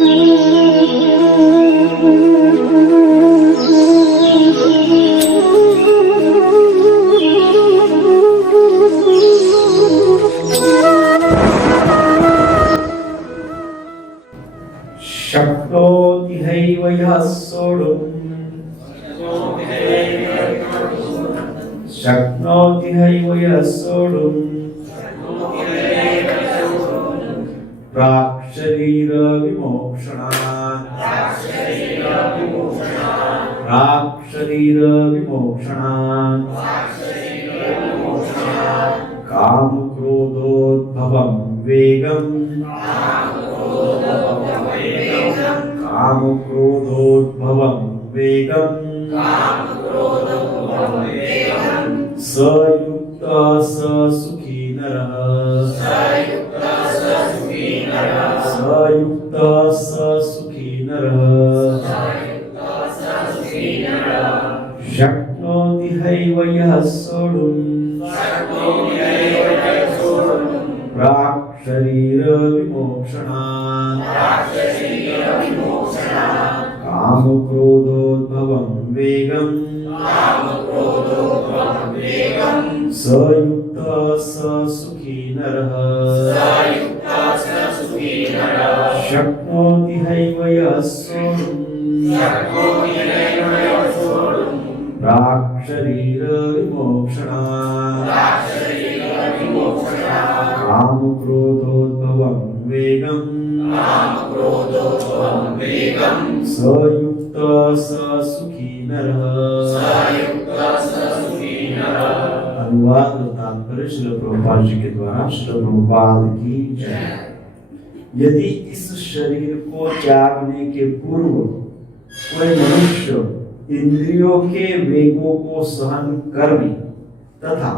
शक्नोति हैव यः सोढुम् शक्नोति हैव यः सोढुम् प्राक्शरीर विमोक्षणात् प्राक्शरीर विमोक्षणात् काम क्रोधोद्भवं वेगम् काम क्रोधोद्भवं वेगम् स युक्तः स सुखी नरः स युक्तः स सुखी नरः शक्नोति हैव यः सोढुम् प्राक् शरीर विमोक्षणात् काम क्रोधोद्भवं वेगम् स युक्तः स सुखी नरः शक्नोति हैव यः सोढुम् प्राक् शरीर विमोक्षणात् काम क्रोधोद्भवं वेगम् स युक्तः स सुखी नरः। अनुवाद और तात्पर्य श्रील प्रभुपाद जी के द्वारा। श्रील प्रभुपाद की जय। यदि इस शरीर को त्यागने के पूर्व कोई मनुष्य इंद्रियों के वेगों को सहन करने तथा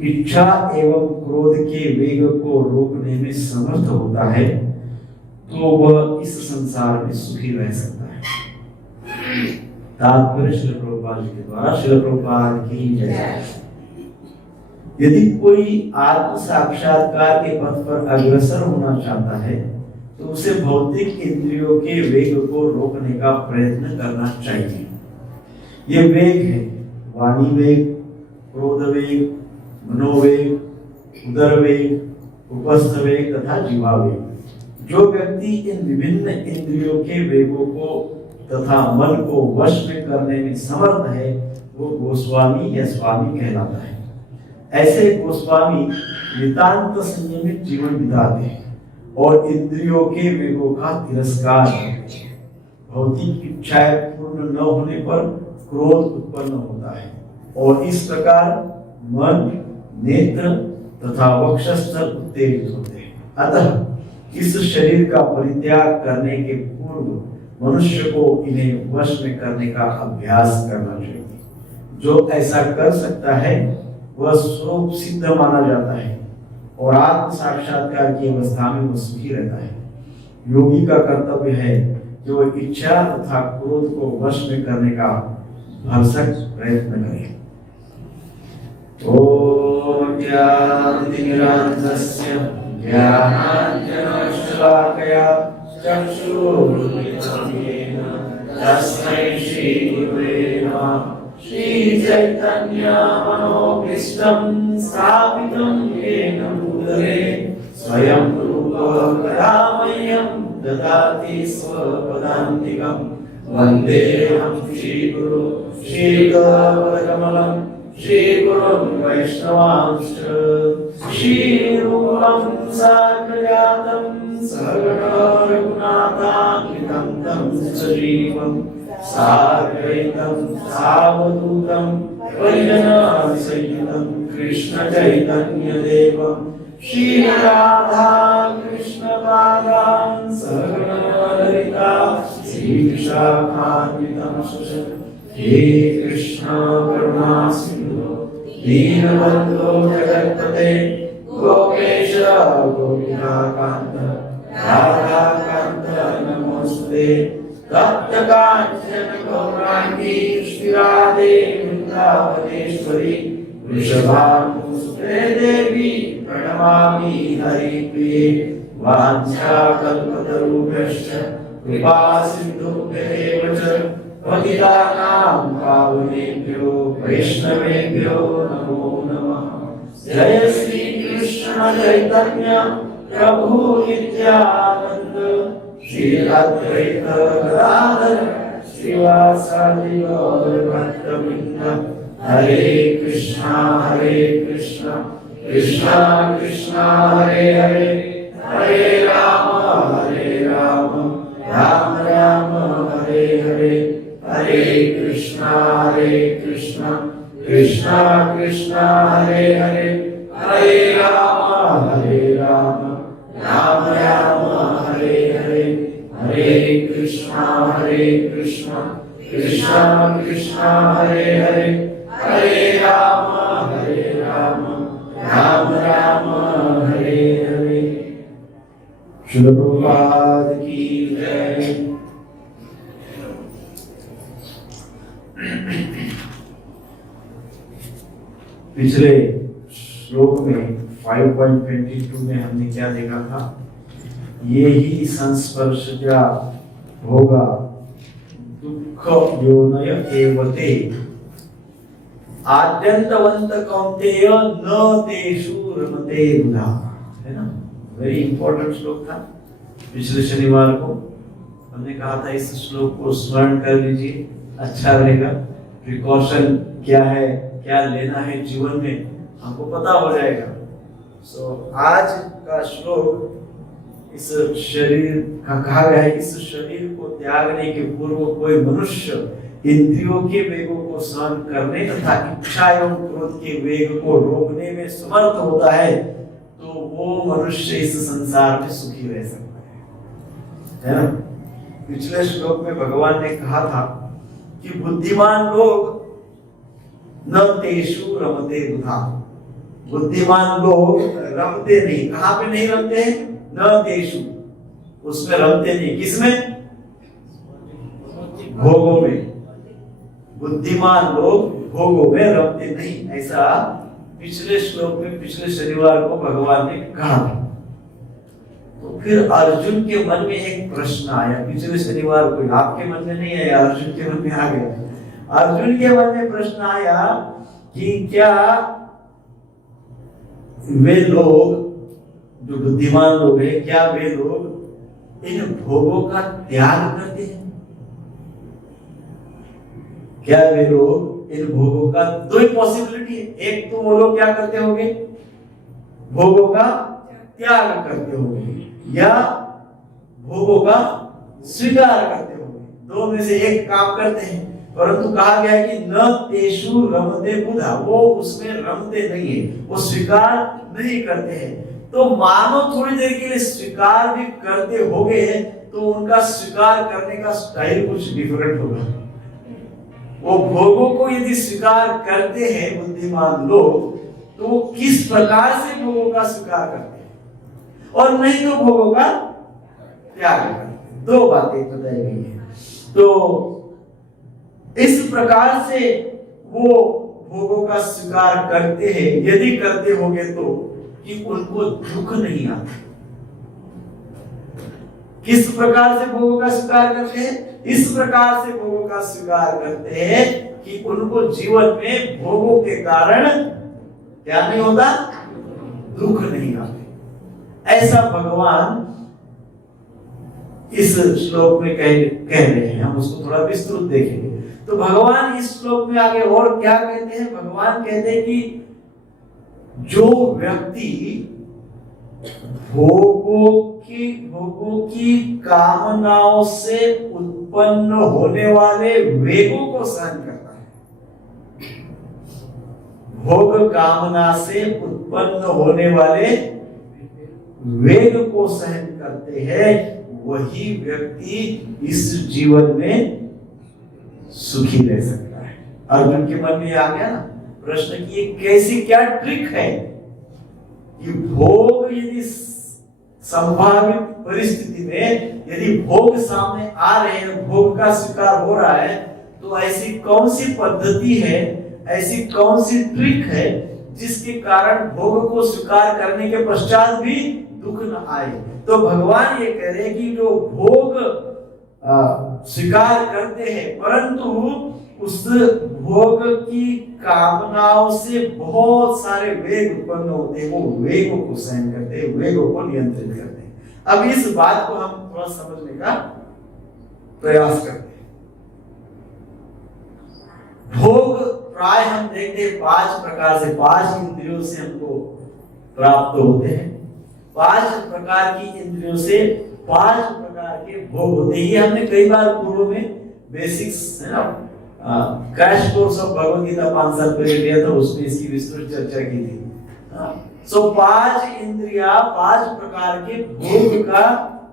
इच्छा एवं क्रोध के वेग को रोकने में समर्थ होता है तो वह इस संसार में सुखी रह सकता है। तात्पर्य श्रील प्रभुपाद जी के द्वारा। श्रील प्रभुपाद की जय। यदि कोई आत्म साक्षात्कार के पथ पर अग्रसर होना चाहता है तो उसे भौतिक इंद्रियों के वेग को रोकने का प्रयत्न करना चाहिए। ये वेग है वाणी वेग, क्रोध वेग, मनोवेग, उदर वेग, उपस्थ वेग तथा जीवा वेग। जो व्यक्ति इन विभिन्न इंद्रियों के वेगों को तथा मन को वश में करने में समर्थ है वो गोस्वामी या स्वामी कहलाता है। ऐसे गोस्वामी नितांत संयमित जीवन बिताते हैं और इंद्रियों के वेगों का तिरस्कार करते हैं। भौतिक इच्छाएं पूर्ण न होने पर क्रोध उत्पन्न होता है और इस प्रकार मन, नेत्र तथा वक्षस्थल उत्तेजित होते हैं। अतः इस शरीर का परित्याग करने के पूर्व मनुष्य को इन्हें वश में करने का अभ्यास करना चाहिए। जो ऐसा कर सकता है वह स्वरूप सिद्ध माना जाता है और आत्म साक्षात्कार की अवस्था में वह सुखी रहता है। योगी का कर्तव्य है कि वह इच्छा तथा क्रोध को वश में करने का भरसक प्रयत्न करे। ओम ज्ञानतिमिरान्धस्य ज्ञानाञ्जनशलाकया चक्षुरुन्मिलितं येन तस्मै श्रीगुरुवे नमः। श्रीचैतन्यमनोभीष्टं स्थापितं येन भूतले स्वयं रूपः कदा मह्यं ददाति स्वपदान्तिकं। वन्देऽहं श्रीगुरु श्रीयुतपदकमलं श्रीगुरुं वैष्णवांश्च। श्रीरूपं साग्रजातं सहगणा रघुनाथान्वितं तं सजीवं साद्वैतं सावधूतं परिजनसहितं कृष्णचैतन्यदेवं श्रीराधा कृष्णपादान् सहगणा ललिता श्रीविशाखान्वितं सुषन्। हे कृष्ण करुणा सिन्धु दीनबन्धो जगत्पते गोपेश गोपिकान्त राधाकान्त नमोस्तुते। तप्त काञ्चन गौराङ्गी श्रीराधे वृन्दावनेश्वरी वृषभानुसुते देवी प्रणमामि हरिप्रिये। वाञ्छाकल्पतरुभ्यश्च कृपा सिन्धुभ्येव च पतितानां पावनेभ्यो वैष्णवेभ्यो नमो नमः। जय श्री कृष्ण चैतन्य प्रभु नित्यानंद श्री अद्वैत गदाधर श्रीवासादि गौर भक्तवृंद। हरे कृष्णा कृष्णा कृष्णा हरे हरे, हरे राम राम राम हरे हरे, हरे कृष्णा कृष्णा कृष्णा हरे हरे, हरे राम राम राम हरे हरे, हरे कृष्णा कृष्णा कृष्णा हरे हरे, हरे राम राम राम हरे हरे। श्रील प्रभुपाद की जय। पिछले श्लोक में 5.22 में हमने क्या देखा था? ये ही संस्पर्श क्या होगा दुख योनय एवते आद्यंतवंत कौन्तेय न तेषु रमते बुधा, है ना? वेरी इंपॉर्टेंट श्लोक था। पिछले शनिवार को हमने कहा था इस श्लोक को स्मरण कर लीजिए, अच्छा रहेगा। प्रिकॉशन क्या है, क्या लेना है जीवन में, हमको पता हो जाएगा। आज का श्लोक इस शरीर का कहा गया है, इस शरीर को त्यागने के पूर्व कोई मनुष्य इंद्रियों के वेगों को सहन करने तथा इच्छा एवं क्रोध के वेग को रोकने में समर्थ होता है तो वो मनुष्य इस संसार में सुखी रह सकता है ना? पिछले श्लोक में भगवान ने कहा था कि बुद्धिमान लोग न तेषु रमते बुधा, बुद्धिमान लोग रमते नहीं। कहाँ पे नहीं रमते हैं? न तेषु, उसमें रमते नहीं। किसमें? भोगों में। बुद्धिमान लोग भोगों में रमते नहीं, ऐसा पिछले श्लोक में पिछले शनिवार को भगवान ने कहा। तो फिर अर्जुन के मन में एक प्रश्न आया, पिछले शनिवार को, आपके मन में नहीं आया, अर्जुन के मन में आ गया। अर्जुन के मन में प्रश्न आया कि क्या वे लोग जो बुद्धिमान लोग हैं, क्या वे लोग इन भोगों का त्याग करते हैं? क्या वे लोग इन भोगों का, दो ही पॉसिबिलिटी है, एक तो वो लोग क्या करते होंगे, भोगों का त्याग करते होंगे, या भोगों का स्वीकार करते होंगे। दो में से एक काम करते हैं। परंतु कहा गया है कि न तेषु रमते बुधा, वो उसमें रमते नहीं है, वो स्वीकार नहीं करते हैं। तो मानो थोड़ी देर के लिए स्वीकार भी करते होंगे तो उनका स्वीकार करने का स्टाइल कुछ डिफरेंट होगा। वो भोगों को यदि स्वीकार करते हैं बुद्धिमान लोग, तो वो किस प्रकार से भोगों का स्वीकार करते हैं, और नहीं तो भोगों का त्याग करते हैं। दो बातें बताई गई है। तो इस प्रकार से वो भोगों का स्वीकार करते हैं, यदि करते होंगे तो कि उनको दुख नहीं आता। किस प्रकार से भोगों का स्वीकार करते हैं? इस प्रकार से भोगों का स्वीकार करते हैं कि उनको जीवन में भोगों के कारण क्या नहीं होता, दुख नहीं आते। ऐसा भगवान इस श्लोक में कह रहे हैं। हम उसको थोड़ा विस्तृत देखेंगे। तो भगवान इस श्लोक में आगे और क्या कहते हैं? भगवान कहते हैं कि जो व्यक्ति भोगों की कामनाओं से उत्पन्न होने वाले वेगों को सहन करता है, भोग कामना से उत्पन्न होने वाले वेग को सहन करते हैं, वही व्यक्ति इस जीवन में सुखी रह सकता है। अर्जुन के मन में आ गया ना प्रश्न की कैसी क्या ट्रिक है कि भोग यदि संभावित परिस्थिति में यदि भोग सामने आ रहे हैं, भोग का स्वीकार हो रहा है, तो ऐसी कौन सी पद्धति है, ऐसी कौन सी ट्रिक है जिसके कारण भोग को स्वीकार करने के पश्चात भी दुख न आए। तो भगवान ये कह रहे हैं कि जो भोग स्वीकार करते हैं, परंतु उस भोग की कामनाओं से बहुत सारे वेग उत्पन्न होते हैं, वो वेगों को सहन करते हैं, वेगों को नियंत्रित करते हैं। अब इस बात को हम थोड़ा समझने का प्रयास करते हैं। भोग प्राय हम देखते हैं 5 प्रकार से, 5 इंद्रियों से हमको प्राप्त होते हैं। 5 प्रकार की इंद्रियों से 5 प्रकार के भोग होते हैं। ये हमने कई बार पूर्व में बेसिक्स है ना, crash course of Bhagavad Gita 5 साल पहले लिया था, उसमें इसकी विस्तृत चर्चा की थी। सो 5 इंद्रियां 5 प्रकार के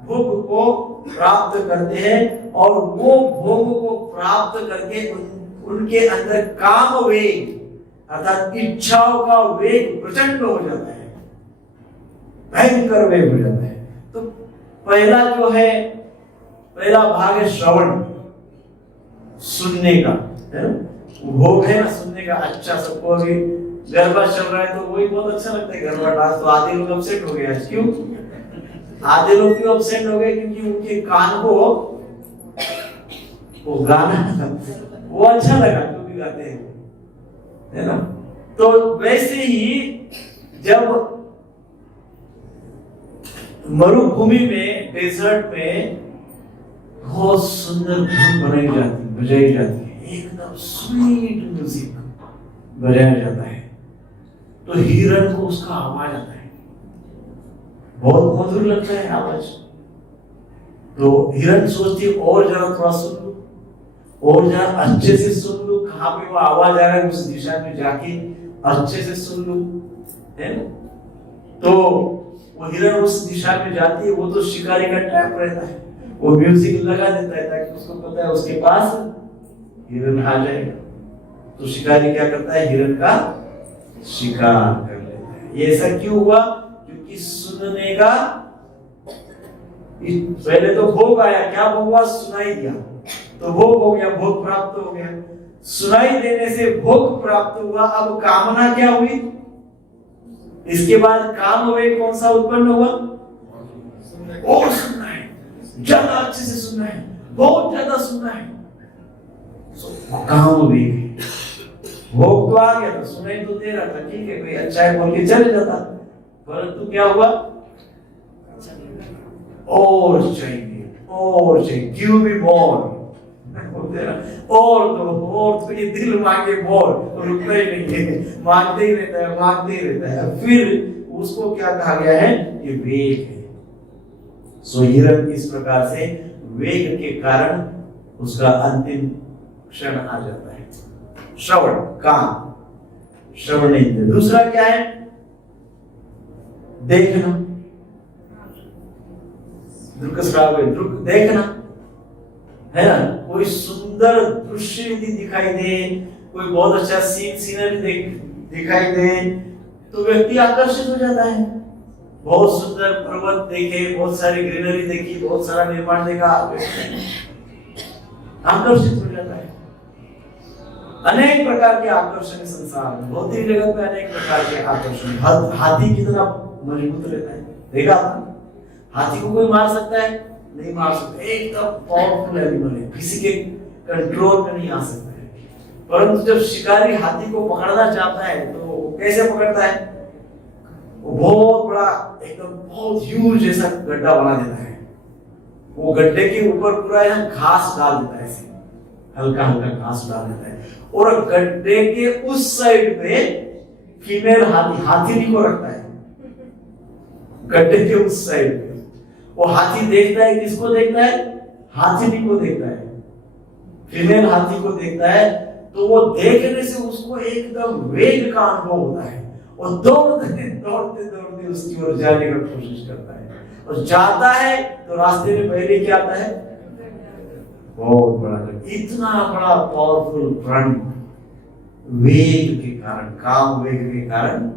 भोग को प्राप्त करते हैं, और वो भोग को प्राप्त करके उनके अंदर काम वेग अर्थात इच्छाओं का वेग प्रचंड हो जाता है, भयंकर वेग हो जाता है। तो पहला जो है, पहला भाग है श्रवण, सुनने का, है ना, भोग है ना सुनने का। अच्छा, सबको अभी गरबा चल रहा है तो वही बहुत अच्छा लगता है, गरबा डांस। तो आधे लोग अपसेट हो गए आज, क्यों? आधे लोग क्यों अपसेट हो गए? क्योंकि उनके कान को वो गाना वो अच्छा लगा, जो भी गाते हैं, है ना। तो वैसे ही जब मरुभूमि में, डेजर्ट में बहुत सुंदर धुन बजाई जाती है, एकदम स्वीट म्यूजिक बजाया जाता है, तो हिरण को उसका आवाज आता है, बहुत मधुर लगता है आवाज। तो हिरण सोचती है और जरा थोड़ा सुन लो, और जरा अच्छे से सुन लो, कहाँ पे वो आवाज आ रहा है उस दिशा में जाके अच्छे से सुन लो, है ना। तो वो हिरण उस दिशा में जाती है, वो तो शिकारी का ट्रैप रहता है, वो म्यूजिक लगा देता है ताकि उसको पता है उसके पास हिरण आ जाएगा। तो शिकारी क्या करता है? हिरण का शिकार कर लेता है। ये ऐसा क्यों हुआ? क्योंकि सुनने का पहले तो भोग आया, क्या भोग हुआ? सुनाई दिया, तो भोग हो गया, भोग प्राप्त हो गया। सुनाई देने से भोग प्राप्त हुआ। अब कामना क्या हुई? इसके बाद काम वेग कौन सा उत्पन्न हुआ? और सुनना है, ज्यादा अच्छे से सुनना है, बहुत ज्यादा सुनना है, काम वेग। भोग तो आ गया, तो सुनाई तो दे रहा था, ठीक है भाई, अच्छा है बोल के चले जाता, परंतु क्या हुआ? और चाहिए, और चाहिए, गिव मी मोर, और तो ये दिल मांगे मोर, तो रुकना ही नहीं है, मांगते ही रहता है, मांगते ही रहता है। फिर उसको क्या कहा गया है? ये वेग है। सो हिरण इस प्रकार से वेग के कारण उसका अंतिम क्षण आ जाता है। श्रवण, काम, श्रवण इंद्रिय। दूसरा क्या है? देखना, देखना है ना। कोई सुंदर दृश्य यदि दिखाई दे, कोई बहुत अच्छा सीनरी दिखाई दे, तो व्यक्ति आकर्षित हो जाता है। बहुत सुंदर पर्वत देखे, बहुत सारी ग्रीनरी देखी, बहुत सारा निर्माण देखा, आकर्षित हो जाता है। अनेक प्रकार के आकर्षण संसार में, भौतिक जगत में अनेक प्रकार के आकर्षण। हाथी कितना मजबूत रहता है, देखा आपने? हाथी को कोई मार सकता है? नहीं मार सकता, एकदम पावरफुल एनिमल है, किसी के कंट्रोल में नहीं आ सकता है। परंतु जब शिकारी हाथी को पकड़ना चाहता है तो कैसे पकड़ता है? वो बहुत बड़ा, एकदम बहुत ह्यूज ऐसा गड्ढा बना देता है, वो गड्ढे के ऊपर पूरा घास डाल देता है, ऐसे हल्का हल्का घास डाल देता है, और गड्ढे के उस साइड पे फीमेल हाथी को रखता है, गड्ढे के उस साइड पे। वो हाथी देखता है, किसको देखता है? हाथी को देखता है, फीमेल हाथी को देखता है। तो वो देखने से उसको एकदम वेग का अनुभव होता है, और दौड़ते दौड़ते दौड़ते उसकी ओर जाने की कोशिश करता है, और जाता है तो रास्ते में पहले क्या आता है? बहुत बड़ा, इतना बड़ा पावरफुल फ्रंट, वेग के कारण, काम वेग के कारण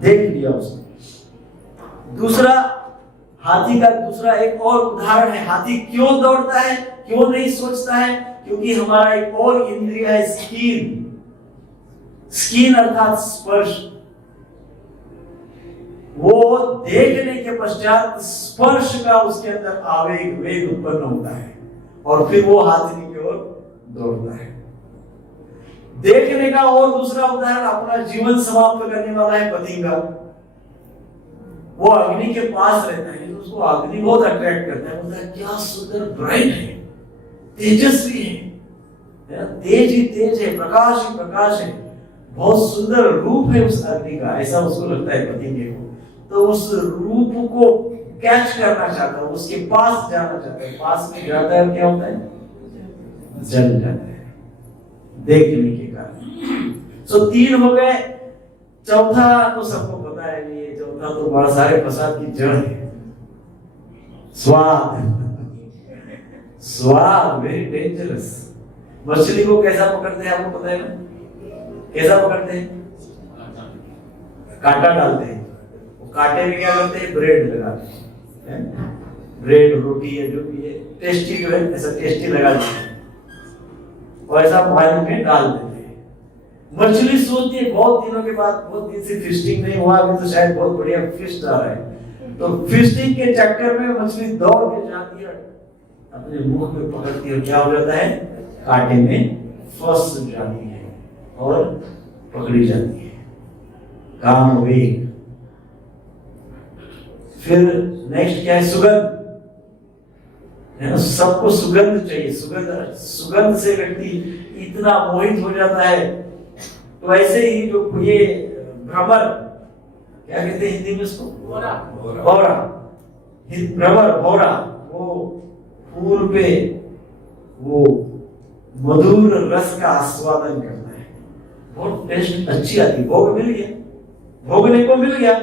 देख लिया उसने। दूसरा, हाथी का दूसरा एक और उदाहरण है। हाथी क्यों दौड़ता है, क्यों नहीं सोचता है? क्योंकि हमारा एक और इंद्रिय है स्किन। स्किन अर्थात स्पर्श। वो देखने के पश्चात स्पर्श का उसके अंदर आवेग वेग उत्पन्न होता है और फिर वो हाथनी की ओर दौड़ता है। देखने का और दूसरा उदाहरण अपना जीवन समाप्त करने वाला है पतंगा। वो अग्नि के पास रहता है, तो उसको अग्नि बहुत अट्रैक्ट करता है, बोलता है क्या सुंदर ब्राइट है, तेजस्वी है, तेज ही तेज है, प्रकाश ही प्रकाश है, बहुत सुंदर रूप है उस अग्नि का, ऐसा उसको लगता है पतंगे को। तो उस रूप को कैच करना चाहता है, उसके पास जाना चाहता है, पास में जाता है क्या होता है, जल जाता है देखने के कारण। सो 3 हो गए। चौथा तो सबको पता है, ये चौथा तो बड़ा सारे प्रसाद की जड़ है, स्वाद। स्वाद वेरी डेंजरस। मछली को कैसा पकड़ते हैं आपको पता है ना? कैसा पकड़ते हैं? कांटा डालते हैं, वो कांटे में क्या करते हैं, ब्रेड लगाते हैं, ब्रेड रोटी या जो भी है टेस्टी जो है ऐसा टेस्टी लगा देते हैं और ऐसा पानी में डाल देते हैं। मछली सोचती है बहुत दिनों के बाद, बहुत दिन से फिशिंग नहीं हुआ, अभी तो शायद बहुत बढ़िया फिश आ रहा है, तो फिशिंग के चक्कर में मछली दौड़ के जाती है, अपने मुंह में पकड़ती है, क्या हो जाता है, कांटे में फंस जाती है और पकड़ी जाती है। काम वेग। फिर नेक्स्ट क्या है, सुगंध है ना, सबको सुगंध चाहिए, सुगंध, सुगंध से व्यक्ति इतना मोहित हो जाता है। तो ऐसे ही जो ये भ्रमर, क्या कहते हैं हिंदी में उसको, भौरा, भ्रमर भौरा, वो फूल पे वो मधुर रस का आस्वादन करता है, बहुत टेस्ट अच्छी आती, भोग मिल गया, भोगने को मिल गया।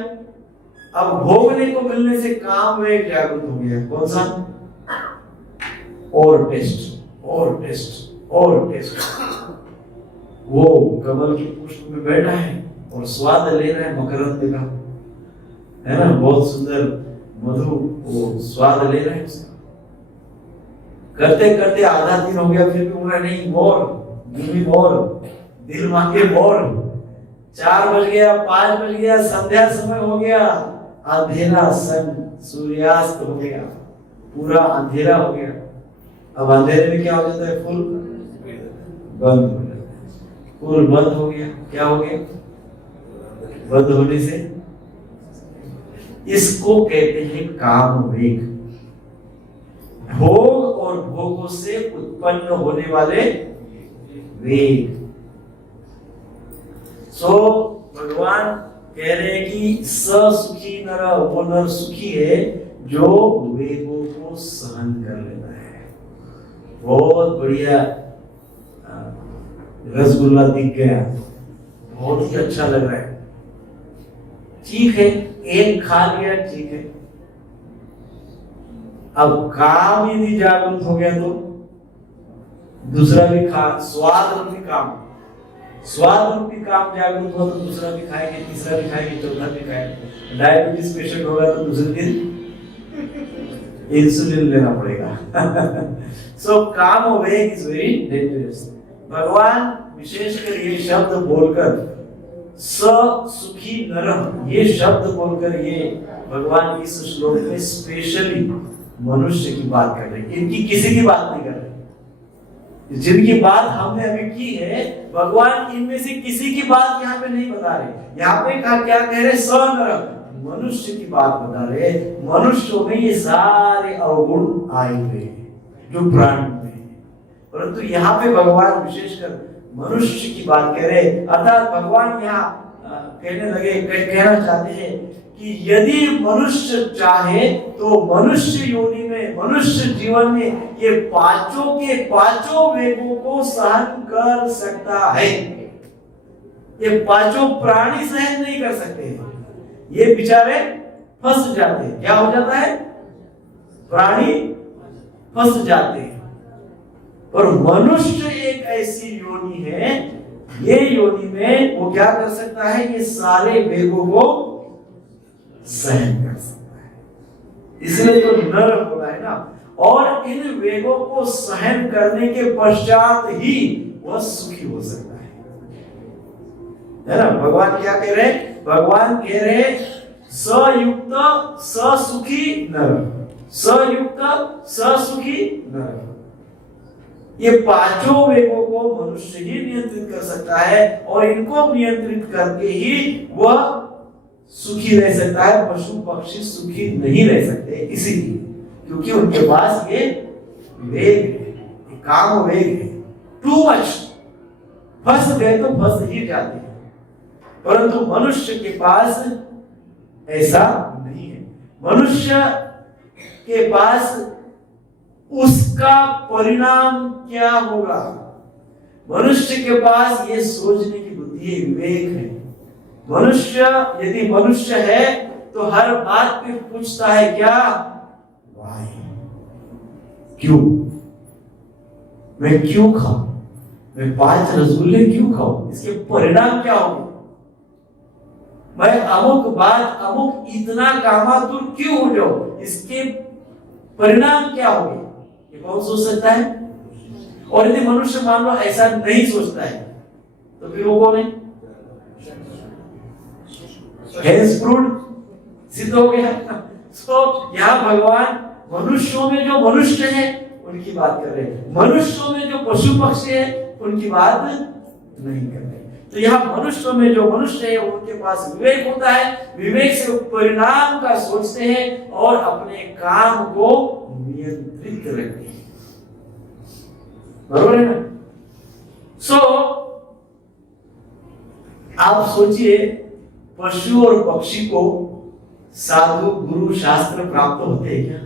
अब भोगने को मिलने से काम में जागृत हो गया, कौन सा, और टेस्ट और टेस्ट और टेस्ट। वो कमल के पुष्प में बैठा है और स्वाद ले रहा है मकरंद का, है ना, बहुत सुंदर मधु, वो स्वाद ले रहा है उसका। करते करते आधा दिन हो गया, फिर भी बोल रहा नहीं, मोर गिव मोर, दिल मांगे मोर। 4 बज गया, 5 बज गया, संध्या समय हो गया, अंधेरा सन सूर्यास्त हो गया, पूरा अंधेरा हो गया। अब अंधेरे में क्या हो जाता है, फूल बंद हो जाता है, फूल बंद हो गया, क्या हो गया, बंद होने से इसको कहते हैं काम वेग। भोग और भोगों से उत्पन्न होने वाले वेग। सो भगवान कह रहे हैं कि सुखी नर, वो नर सुखी है जो वेगों को सहन कर लेता है। बहुत बढ़िया रसगुल्ला दिख गया, बहुत ही अच्छा लग रहा है, ठीक है, एक खा लिया, ठीक है। अब काम यदि जागरूक हो गया तो दूसरा भी खा, स्वाद रूपी काम, स्वाद रूपी काम जागरूक हो तो दूसरा भी खाएंगे, तीसरा भी खाएंगे, चौथा भी खाएंगे। डायबिटीज पेशेंट होगा तो दूसरे दिन इंसुलिन लेना पड़ेगा। सो काम वेग इज वेरी डेंजरस। भगवान विशेषकर ये शब्द बोलकर, सुखी नरम, ये शब्द बोलकर ये भगवान इस श्लोक में स्पेशली मनुष्य की बात कर रहे हैं, इनकी किसी की बात नहीं कर रहे। जिनकी बात हमने अभी की है, भगवान इनमें से किसी की बात यहाँ पे नहीं बता रहे। यहाँ पे क्या कह रहे, सनरम, मनुष्य की बात बता रहे। मनुष्यों में ये सारे अवगुण आए हुए हैं जो प्राणी में है, परंतु यहाँ पे भगवान विशेषकर मनुष्य की बात कह रहे। अर्थात भगवान यहाँ कहने लगे, कहना चाहते हैं कि यदि मनुष्य चाहे तो मनुष्य योनि में, मनुष्य जीवन में ये पांचों के पांचों वेगों को सहन कर सकता है। ये पांचों प्राणी सहन नहीं कर सकते, ये बेचारे फंस जाते हैं। क्या हो जाता है, प्राणी फंस जाते हैं। और मनुष्य एक ऐसी योनि है, ये योनि में वो क्या कर सकता है, ये सारे वेगों को सहन कर सकता है। इसलिए तो नर बोला है ना। और इन वेगों को सहन करने के पश्चात ही वह सुखी हो सकता है ना। भगवान क्या कह रहे हैं, भगवान कह रहे सयुक्त ससुखी नर, सयुक्त ससुखी नर। ये पांचों वेगों को मनुष्य ही नियंत्रित कर सकता है और इनको नियंत्रित करके ही वह सुखी रह सकता है। पशु पक्षी सुखी नहीं रह सकते इसीलिए, क्योंकि उनके पास ये वेग है, काम वेग है। टू मच, फंस गए तो फंस ही जाते हैं, परंतु मनुष्य के पास ऐसा नहीं है। मनुष्य के पास उसका परिणाम क्या होगा, मनुष्य के पास ये सोचने की बुद्धि है, विवेक है। मनुष्य यदि मनुष्य है तो हर बात पे पूछता है क्या, वाई, क्यों, मैं क्यों खाऊं, मैं 5 रसगुल्ले क्यों खाऊं, इसके परिणाम क्या होंगे, मैं अमुक बात अमुक इतना कामातुर क्यों हो जाऊं, इसके परिणाम क्या होंगे, ये कौन सोच सकता है। और यदि मनुष्य मान लो ऐसा नहीं सोचता है तो फिर वो कौन है, सिद्ध हो गया। तो यहाँ भगवान मनुष्यों में जो मनुष्य है उनकी बात कर रहे हैं, मनुष्यों में जो पशु पक्षी है उनकी बात नहीं कर रहे। तो यहाँ मनुष्यों में जो मनुष्य है उनके पास विवेक होता है, विवेक से परिणाम का सोचते हैं और अपने काम को नियंत्रित रखते हैं। बरोबर है ना। आप सोचिए, पशु और पक्षी को साधु गुरु शास्त्र प्राप्त होते हैं क्या?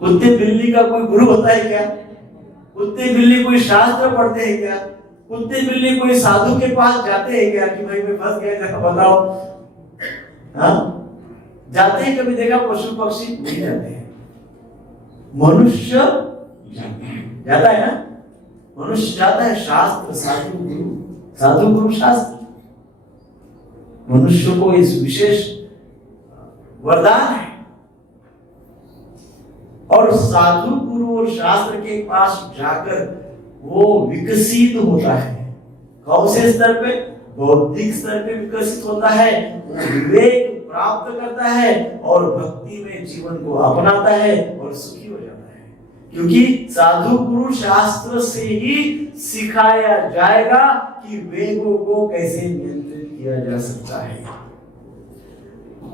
कुत्ते बिल्ली का कोई गुरु होता है क्या? कुत्ते बिल्ली कोई शास्त्र पढ़ते हैं क्या? कुत्ते बिल्ली कोई साधु के पास जाते हैं क्या कि भाई मैं फंस गया, जरा बताओ? हाँ, जाते हैं? कभी देखा पशु पक्षी? नहीं जाते हैं। मनुष्य जाता है ना, मनुष्य जाता है। शास्त्र, साधु गुरु शास्त्र मनुष्य को इस विशेष वरदान है। और साधु गुरु और शास्त्र के पास जाकर वो विकसित होता है। कौन से स्तर पे? बौद्धिक स्तर पे विकसित होता है, विवेक प्राप्त करता है और भक्ति में जीवन को अपनाता है और सुखी हो जाता है। क्योंकि साधु गुरु शास्त्र से ही सिखाया जाएगा कि वेगों को कैसे नियंत्रित किया जा सकता है।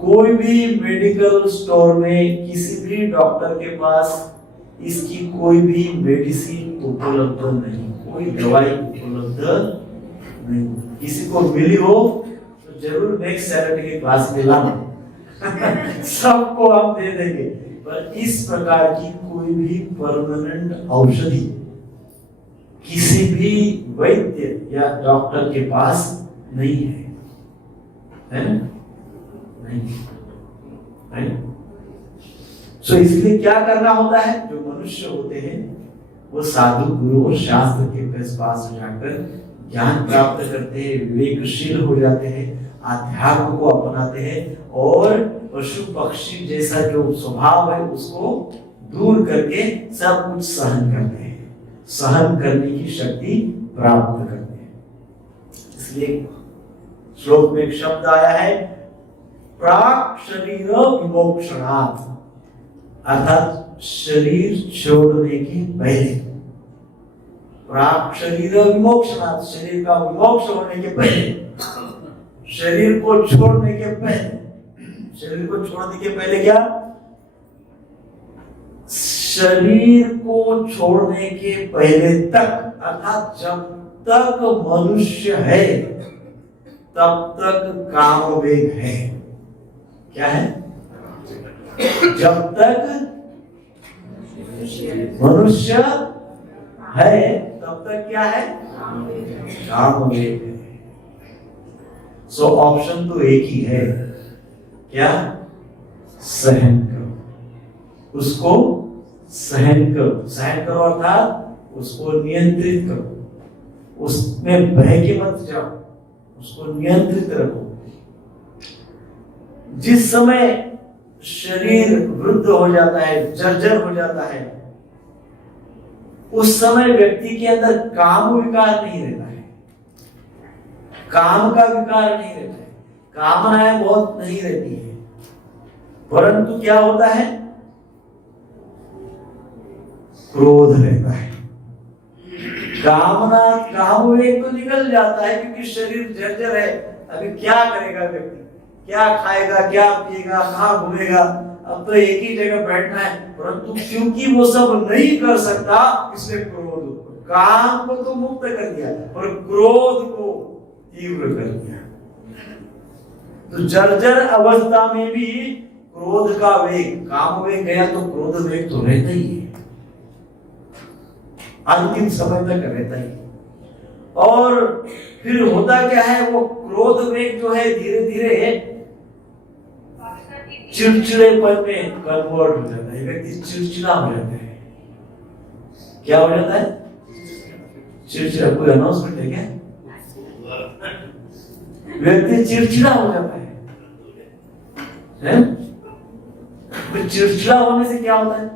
कोई भी मेडिकल स्टोर में, किसी भी डॉक्टर के पास इसकी कोई भी मेडिसिन उपलब्ध नहीं, कोई दवाई उपलब्ध नहीं। किसी को मिली हो तो जरूर नेक्स्ट सैटरडे की क्लास में लाना सबको हम दे देंगे, पर इस प्रकार की कोई भी परमानेंट औषधि किसी भी वैद्य या डॉक्टर के पास नहीं है ना? नहीं। सो इसलिए क्या करना होता है? जो मनुष्य होते हैं वो साधु गुरु और शास्त्र के पास जाकर ज्ञान प्राप्त करते हैं, विवेकशील हो जाते हैं, आध्यात्म को अपनाते हैं और पशु पक्षी जैसा जो स्वभाव है उसको दूर करके सब कुछ सहन करते हैं, सहन करने की शक्ति प्राप्त करते हैं। इसलिए श्लोक में एक शब्द आया है, प्राक शरीर विमोक्षणात्, अर्थात शरीर छोड़ने के पहले। प्राक शरीर विमोक्षणात्, शरीर का विमोक्ष होने के पहले, शरीर को छोड़ने के पहले। शरीर को छोड़ने के पहले क्या? शरीर को छोड़ने के पहले तक, अर्थात जब तक मनुष्य है तब तक काम वेग है। क्या है? जब तक मनुष्य है तब तक क्या है? काम वेग है। सो ऑप्शन तो एक ही है, क्या? सहन करो, उसको सहन करो। सहन करो अर्थात उसको नियंत्रित करो, उसमें बह के मत जाओ, उसको नियंत्रित रखो। जिस समय शरीर वृद्ध हो जाता है, जर्जर हो जाता है, उस समय व्यक्ति के अंदर काम विकार नहीं रहता है, काम का विकार नहीं रहता है। कामनाएं बहुत नहीं रहती है, परंतु क्या होता है, क्रोध रहता है। कामवेग तो निकल जाता है क्योंकि शरीर जर्जर है। अभी क्या करेगा व्यक्ति, क्या खाएगा, क्या पिएगा, कहाँ घूमेगा, अब तो एक ही जगह बैठना है। परंतु क्योंकि वो सब नहीं कर सकता, इसलिए क्रोध, काम को तो मुक्त कर दिया पर क्रोध को तीव्र कर दिया। तो जर्जर अवस्था में भी क्रोध का वेग, काम वेग गया तो क्रोध वेग तो रहता ही है, अंतिम समय तक रहता ही। और फिर होता क्या है, वो क्रोध वेग जो है धीरे धीरे चिड़चिड़ेपन में कन्वर्ट हो जाता है। व्यक्ति चिड़चिड़ा हो जाता है। क्या हो जाता है? चिड़चिड़ा। कोई अनाउंसमेंट है क्या? व्यक्ति चिड़चिड़ा हो जाता है। चिड़चिड़ा होने से क्या होता है?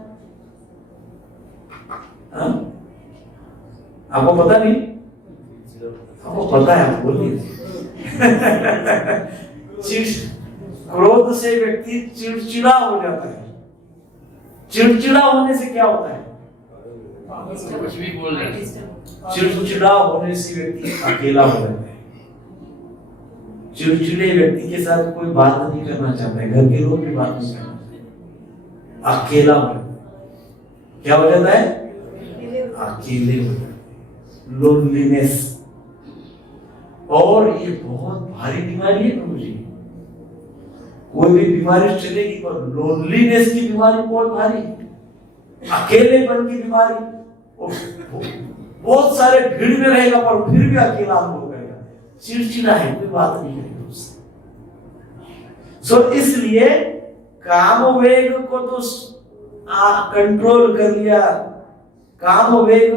आपको पता नहीं? आपको पता है, आप बोलिए। क्रोध से व्यक्ति चिड़चिड़ा हो जाता है। चिड़चिड़ा होने से क्या होता है? कुछ भी बोल रहे हैं। चिड़चिड़ा होने से व्यक्ति अकेला हो जाता है। चिड़चिड़े व्यक्ति के साथ कोई बात नहीं करना चाहता है, घर के लोग भी बात नहीं करना चाहते, अकेला हो जाता है। क्या हो जाता है? अकेले हो जाता है, लोनलीनेस। और ये बहुत भारी बीमारी है प्रभु जी। कोई भी बीमारी चलेगी पर लोनलीनेस की बीमारी बहुत भारी है। अकेलेपन की बीमारी, बहुत सारे भीड़ में रहेगा पर फिर भी अकेला अनुभव करेगा, चिड़चिड़ा है, कोई बात नहीं करेगा उससे। सो इसलिए कामवेग को तो कंट्रोल कर लिया, कामवेग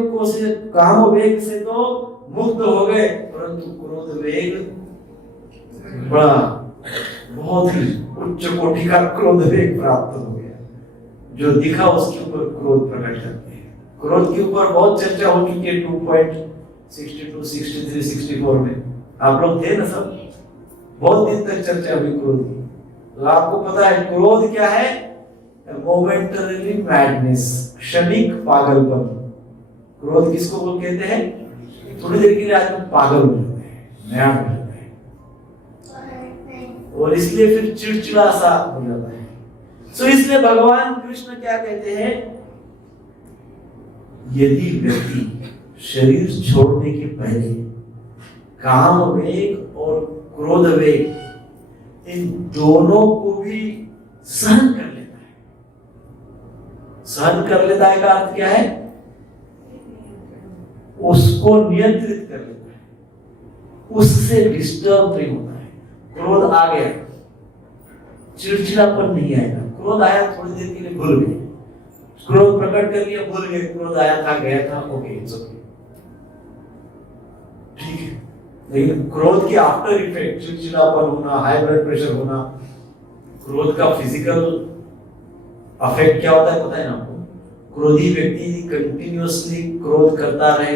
से तो मुक्त हो गए, परंतु क्रोध वेग बड़ा बहुत ही उच्च कोटि का क्रोध वेग प्राप्त हो गया, जो दिखा उसके ऊपर क्रोध प्रकट करते हैं। क्रोध के ऊपर बहुत चर्चा हो चुकी है 2.62, 63, 64 में। आप लोग थे ना सब, बहुत दिन तक चर्चा हुई क्रोध की। तो आपको पता है क्रोध क्या है? मोमेंटरी मैडनेस, क्षणिक पागलपन। क्रोध किसको बोल कहते हैं? थोड़ी देर के लिए आदमी पागल हो जाता है, नया हो जाता है, और इसलिए फिर चिड़चिड़ा सा हो जाता है। सो इसलिए भगवान कृष्ण क्या कहते हैं, यदि व्यक्ति शरीर छोड़ने के पहले काम वेग और क्रोध वेग इन दोनों को भी सहन कर लेता है। सहन कर लेता है का अर्थ क्या है? उसको नियंत्रित कर लेता है, उससे डिस्टर्ब नहीं होता है। क्रोध आ गया, चिड़चिड़ापन नहीं आएगा। क्रोध आया, थोड़ी देर के लिए भूल गए, क्रोध प्रकट कर लिया, भूल गए, क्रोध आया था, गया था, ओके, इट्स ओके, ठीक है। लेकिन क्रोध की आफ्टर इफेक्ट, चिड़चिड़ापन होना, हाई ब्लड प्रेशर होना, क्रोध का फिजिकल अफेक्ट क्या होता है पता है ना आपको? क्रोधी व्यक्ति कंटिन्यूअसली क्रोध करता रहे,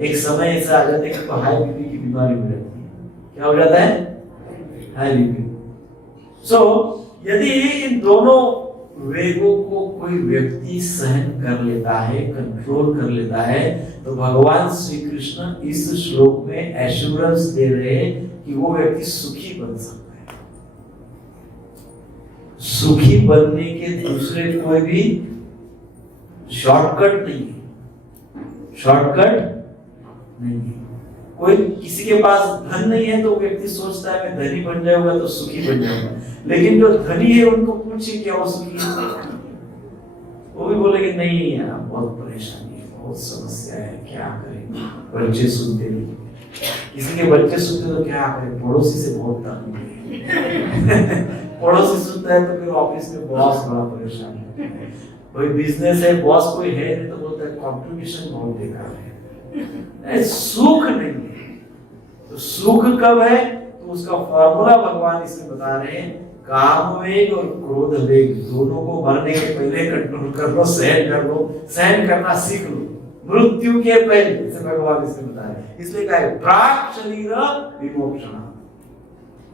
एक समय ऐसा आ जाता है कि हाई बीपी की बीमारी हो जाती है। क्या हो जाता है? High BP. सो यदि इन दोनों वेगों को कोई व्यक्ति सहन कर लेता है, कंट्रोल कर लेता है, तो भगवान श्री कृष्ण इस श्लोक में एश्योरेंस दे रहे हैं कि वो व्यक्ति सुखी बन सकता है। सुखी बनने के दूसरे कोई भी शॉर्टकट नहीं है, शॉर्टकट नहीं है। कोई किसी के पास धन नहीं है तो व्यक्ति सोचता है मैं धनी बन जाऊंगा तो सुखी बन जाऊंगा, लेकिन जो धनी है उनको पूछिए क्या वो सुखी है, वो भी बोलेंगे नहीं यार बहुत परेशानी है, बहुत समस्या है, क्या करें, बच्चे सुनते नहीं। किसी के बच्चे सुनते तो क्या करें, पड़ोसी से बहुत तंग है। पड़ोसी सुनता है तो फिर ऑफिस में बॉस बड़ा परेशान है, कोई बिजनेस है बॉस कोई है नहीं तो बोलता है कंपटीशन बहुत बेकार है, सुख नहीं है। तो सुख कब है? तो उसका फॉर्मूला भगवान इसमें बता रहे हैं, काम वेग और क्रोध वेग दोनों को मरने के पहले कंट्रोल कर लो, सहन कर लो, सहन करना सीख लो मृत्यु के पहले, इसे भगवान इसमें बता रहे हैं। इसलिए कहा है प्राक शरीर विमोक्षण,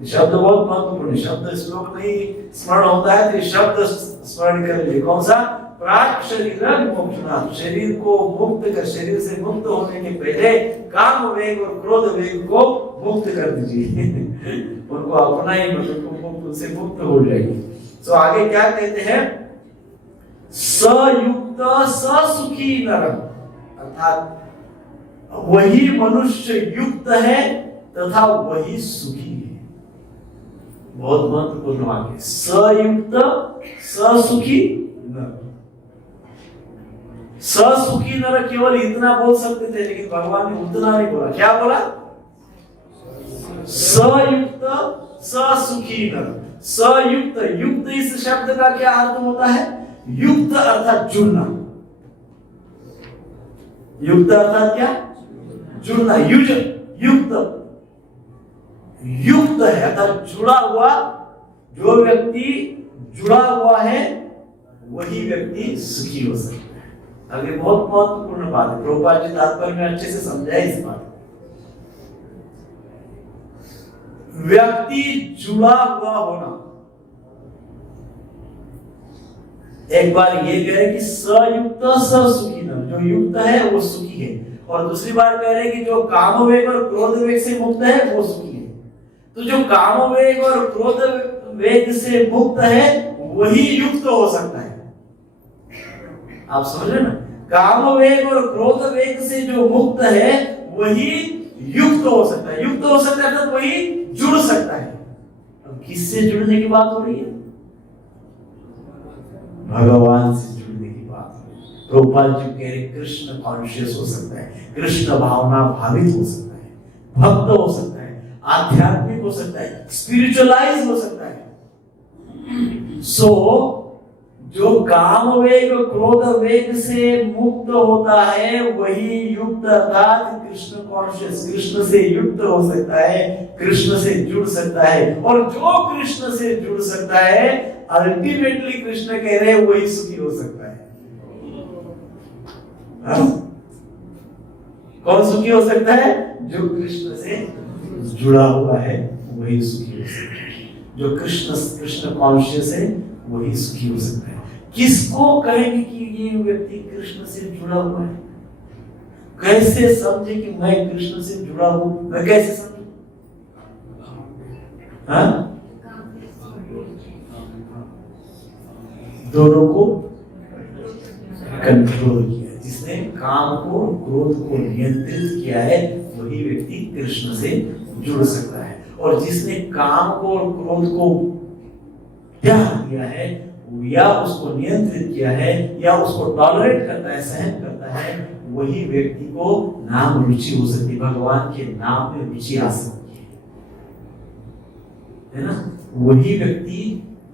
शब्द बहुत महत्वपूर्ण, शब्द श्लोक नहीं स्मरण होता है तो शब्द स्मरण कर लीजिए। कौन सा? प्राक शरीरं मोक्षणात्, शरीर को मुक्त कर, शरीर से मुक्त होने के पहले काम वेग और क्रोध वेग को मुक्त कर दीजिए। उनको अपना ही उनको उनसे मुक्त हो जाएगी। तो आगे क्या कहते हैं? सयुक्त ससुखी नरः, अर्थात वही मनुष्य युक्त है तथा वही सुखी है। बहुत महत्वपूर्ण वाक्य, सयुक्त ससुखी नर। ससुखी नर केवल इतना बोल सकते थे, लेकिन भगवान ने उतना नहीं बोला। क्या बोला? सयुक्त ससुखी नर। सयुक्त, युक्त इस शब्द का क्या अर्थ होता है? युक्त अर्थात जुड़ना। युक्त अर्थात क्या? जुड़ना। युक्त युक्त है अर्थात जुड़ा हुआ। जो व्यक्ति जुड़ा हुआ है वही व्यक्ति सुखी हो सकता है। अब ये बहुत महत्वपूर्ण बात है, प्रभुपाद जी तात्पर्य में अच्छे से समझाए इस बात। व्यक्ति जुड़ा हुआ होना, एक बार ये कह रहे कि सयुक्त ससुखी न, जो युक्त है वो सुखी है, और दूसरी बार कह रहे कि जो कामवेग और क्रोध वेग से मुक्त है वो सुखी है। तो जो कामवेग और क्रोध वेग से मुक्त है वही युक्त हो सकता है। आप समझ रहे ना? कामवेग और क्रोध वेग से जो मुक्त है वही युक्त हो सकता है। युक्त हो सकता है अर्थात वही जुड़ सकता है। अब किससे जुड़ने की बात हो रही है? भगवान से जुड़ने की बात है। प्रभुपाद जी कह रहे कृष्ण कॉन्शियस हो सकता है, कृष्ण भावना भावित हो सकता है, भक्त हो सकता है, आध्यात्मिक हो सकता है, स्पिरिचुअलाइज हो सकता है। सो जो काम वेग क्रोध वेग से मुक्त होता है वही युक्त अर्थात कृष्ण कॉन्शियस, कृष्ण से युक्त हो सकता है, कृष्ण से जुड़ सकता है। और जो कृष्ण से जुड़ सकता है अल्टीमेटली कृष्ण कह रहे हैं वही सुखी हो सकता है। कौन सुखी हो सकता है? जो कृष्ण से जुड़ा हुआ है वही सुखी हो सकता है। जो कृष्ण कॉन्शियस है वही सुखी हो सकता है। किसको कहेंगे कि ये व्यक्ति कृष्ण से जुड़ा हुआ है? कैसे समझे कि मैं कृष्ण से जुड़ा हूं? मैं कैसे समझूं? दोनों को कंट्रोल किया। जिसने काम को क्रोध को नियंत्रित किया है वही व्यक्ति कृष्ण से जुड़ सकता है। और जिसने काम को और क्रोध को त्याग दिया है या उसको नियंत्रित किया है या उसको टॉलरेट करता है, सहन करता है, वही व्यक्ति को नाम रुचि हो सकती है। भगवान के नाम में रुचि आ सकती है ना? वही व्यक्ति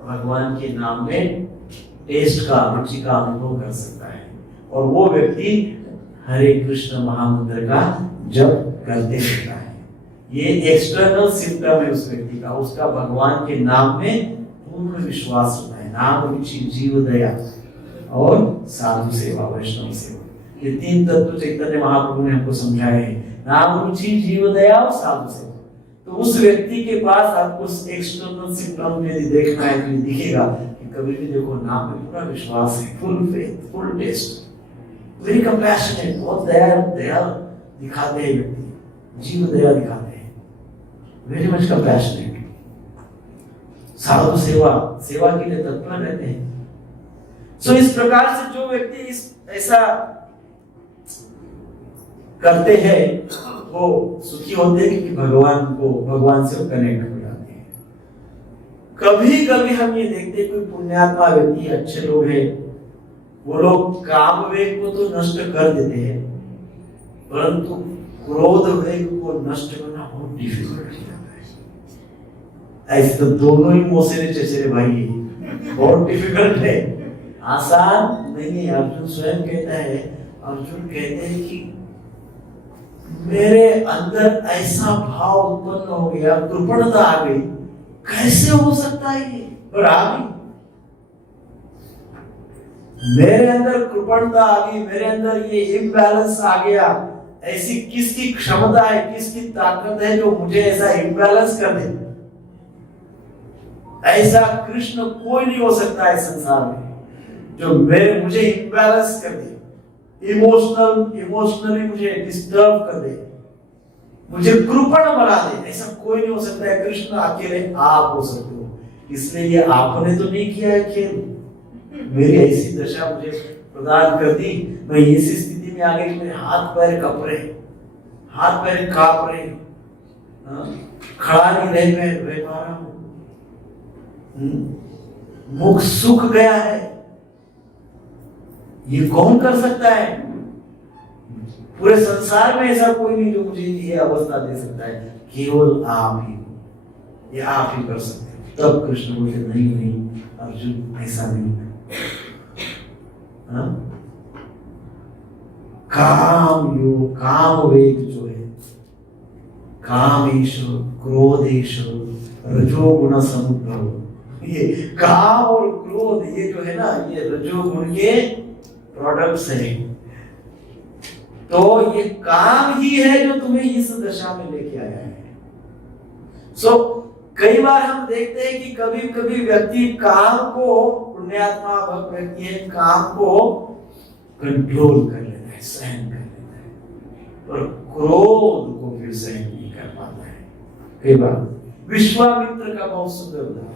भगवान के नाम में टेस्ट का, रुचि का अनुभव कर सकता है। और वो व्यक्ति हरे कृष्ण महामंत्र का जप करते रहता है। ये एक्सटर्नल सिम्टम है उस व्यक्ति का। उसका भगवान के नाम में पूर्ण विश्वास होता है। नाम रुचि, जीव दया और साधु सेवा, वैष्णव सेवा, ये तीन तत्व चैतन्य महाप्रभु ने हमको समझाए हैं। नाम रुचि, जीव दया और साधु सेवा। तो उस व्यक्ति के पास आपको एक्सटर्नल सिम्टम यदि देखना है तो दिखेगा कि कभी भी देखो नाम में पूरा विश्वास है, full faith, full test, very compassionate, बहुत दया दिखाते हैं व्यक्ति, जीव दया दिखाते हैं, वेरी मच कंपैशनेट। साधु सेवा के लिए तत्पर रहते हैं। सो इस प्रकार से जो व्यक्ति ऐसा करते हैं वो सुखी होते हैं क्योंकि भगवान से कनेक्ट हो जाते हैं। कभी कभी हम ये देखते हैं कोई पुण्यात्मा व्यक्ति, अच्छे लोग हैं, वो लोग काम वेग को तो नष्ट कर देते हैं परंतु क्रोध वेग को नष्ट करना बहुत डिफिकल्ट हो जाता है। ऐसे तो दोनों ही मोसेरे चचेरे भाई बहुत डिफिकल्ट है, आसान नहीं है। अर्जुन स्वयं कहता है, अर्जुन कहते हैं कि मेरे अंदर ऐसा भाव उत्पन्न हो गया, कृपणता आ गई, कैसे हो सकता है ये? पर आ गई, मेरे अंदर कृपणता आ गई, मेरे अंदर ये इम्बैलेंस आ गया। ऐसी किसकी क्षमता है, किसकी ताकत है जो मुझे ऐसा इम्बैलेंस कर दे? ऐसा कृष्ण कोई नहीं हो सकता है संसार में जो मुझे इम्बैलेंस कर दे, इमोशनली मुझे डिस्टर्ब कर दे, मुझे कृपण बना दे। ऐसा कोई नहीं हो सकता है, कृष्ण अकेले आप हो सकते हो। इसलिए ये आपने तो नहीं किया है खेल। मेरी ऐसी दशा मुझे प्रदान कर दी, मैं ऐसी स्थिति में आ गई, मेरे हाथ पैर कप रहे, हाथ पैर कांप रहे, खड़ा नहीं रह पा रहा हूं, मुख सूख गया है। ये कौन कर सकता है? पूरे संसार में ऐसा कोई नहीं जो मुझे ये अवस्था दे सकता है, केवल आप ही, ये आप ही कर सकते हैं। तब कृष्ण बोले नहीं अर्जुन, ऐसा नहीं है। काम वेग जो है, कामेश क्रोधेश रजोगुण समुद्भव, ये काम और क्रोध ये जो है ना, ये रजोगुण के प्रोडक्ट्स हैं। तो ये काम ही है जो तुम्हें इस दशा में लेके आया है। कई बार हम देखते हैं कि कभी कभी व्यक्ति काम को, पुण्यात्मा भक्त व्यक्ति है, काम को कंट्रोल कर लेता है, सहन कर लेता है, पर क्रोध को फिर सहन नहीं कर पाता है। कई बार विश्वामित्र का बहुत सुंदर उदाहरण,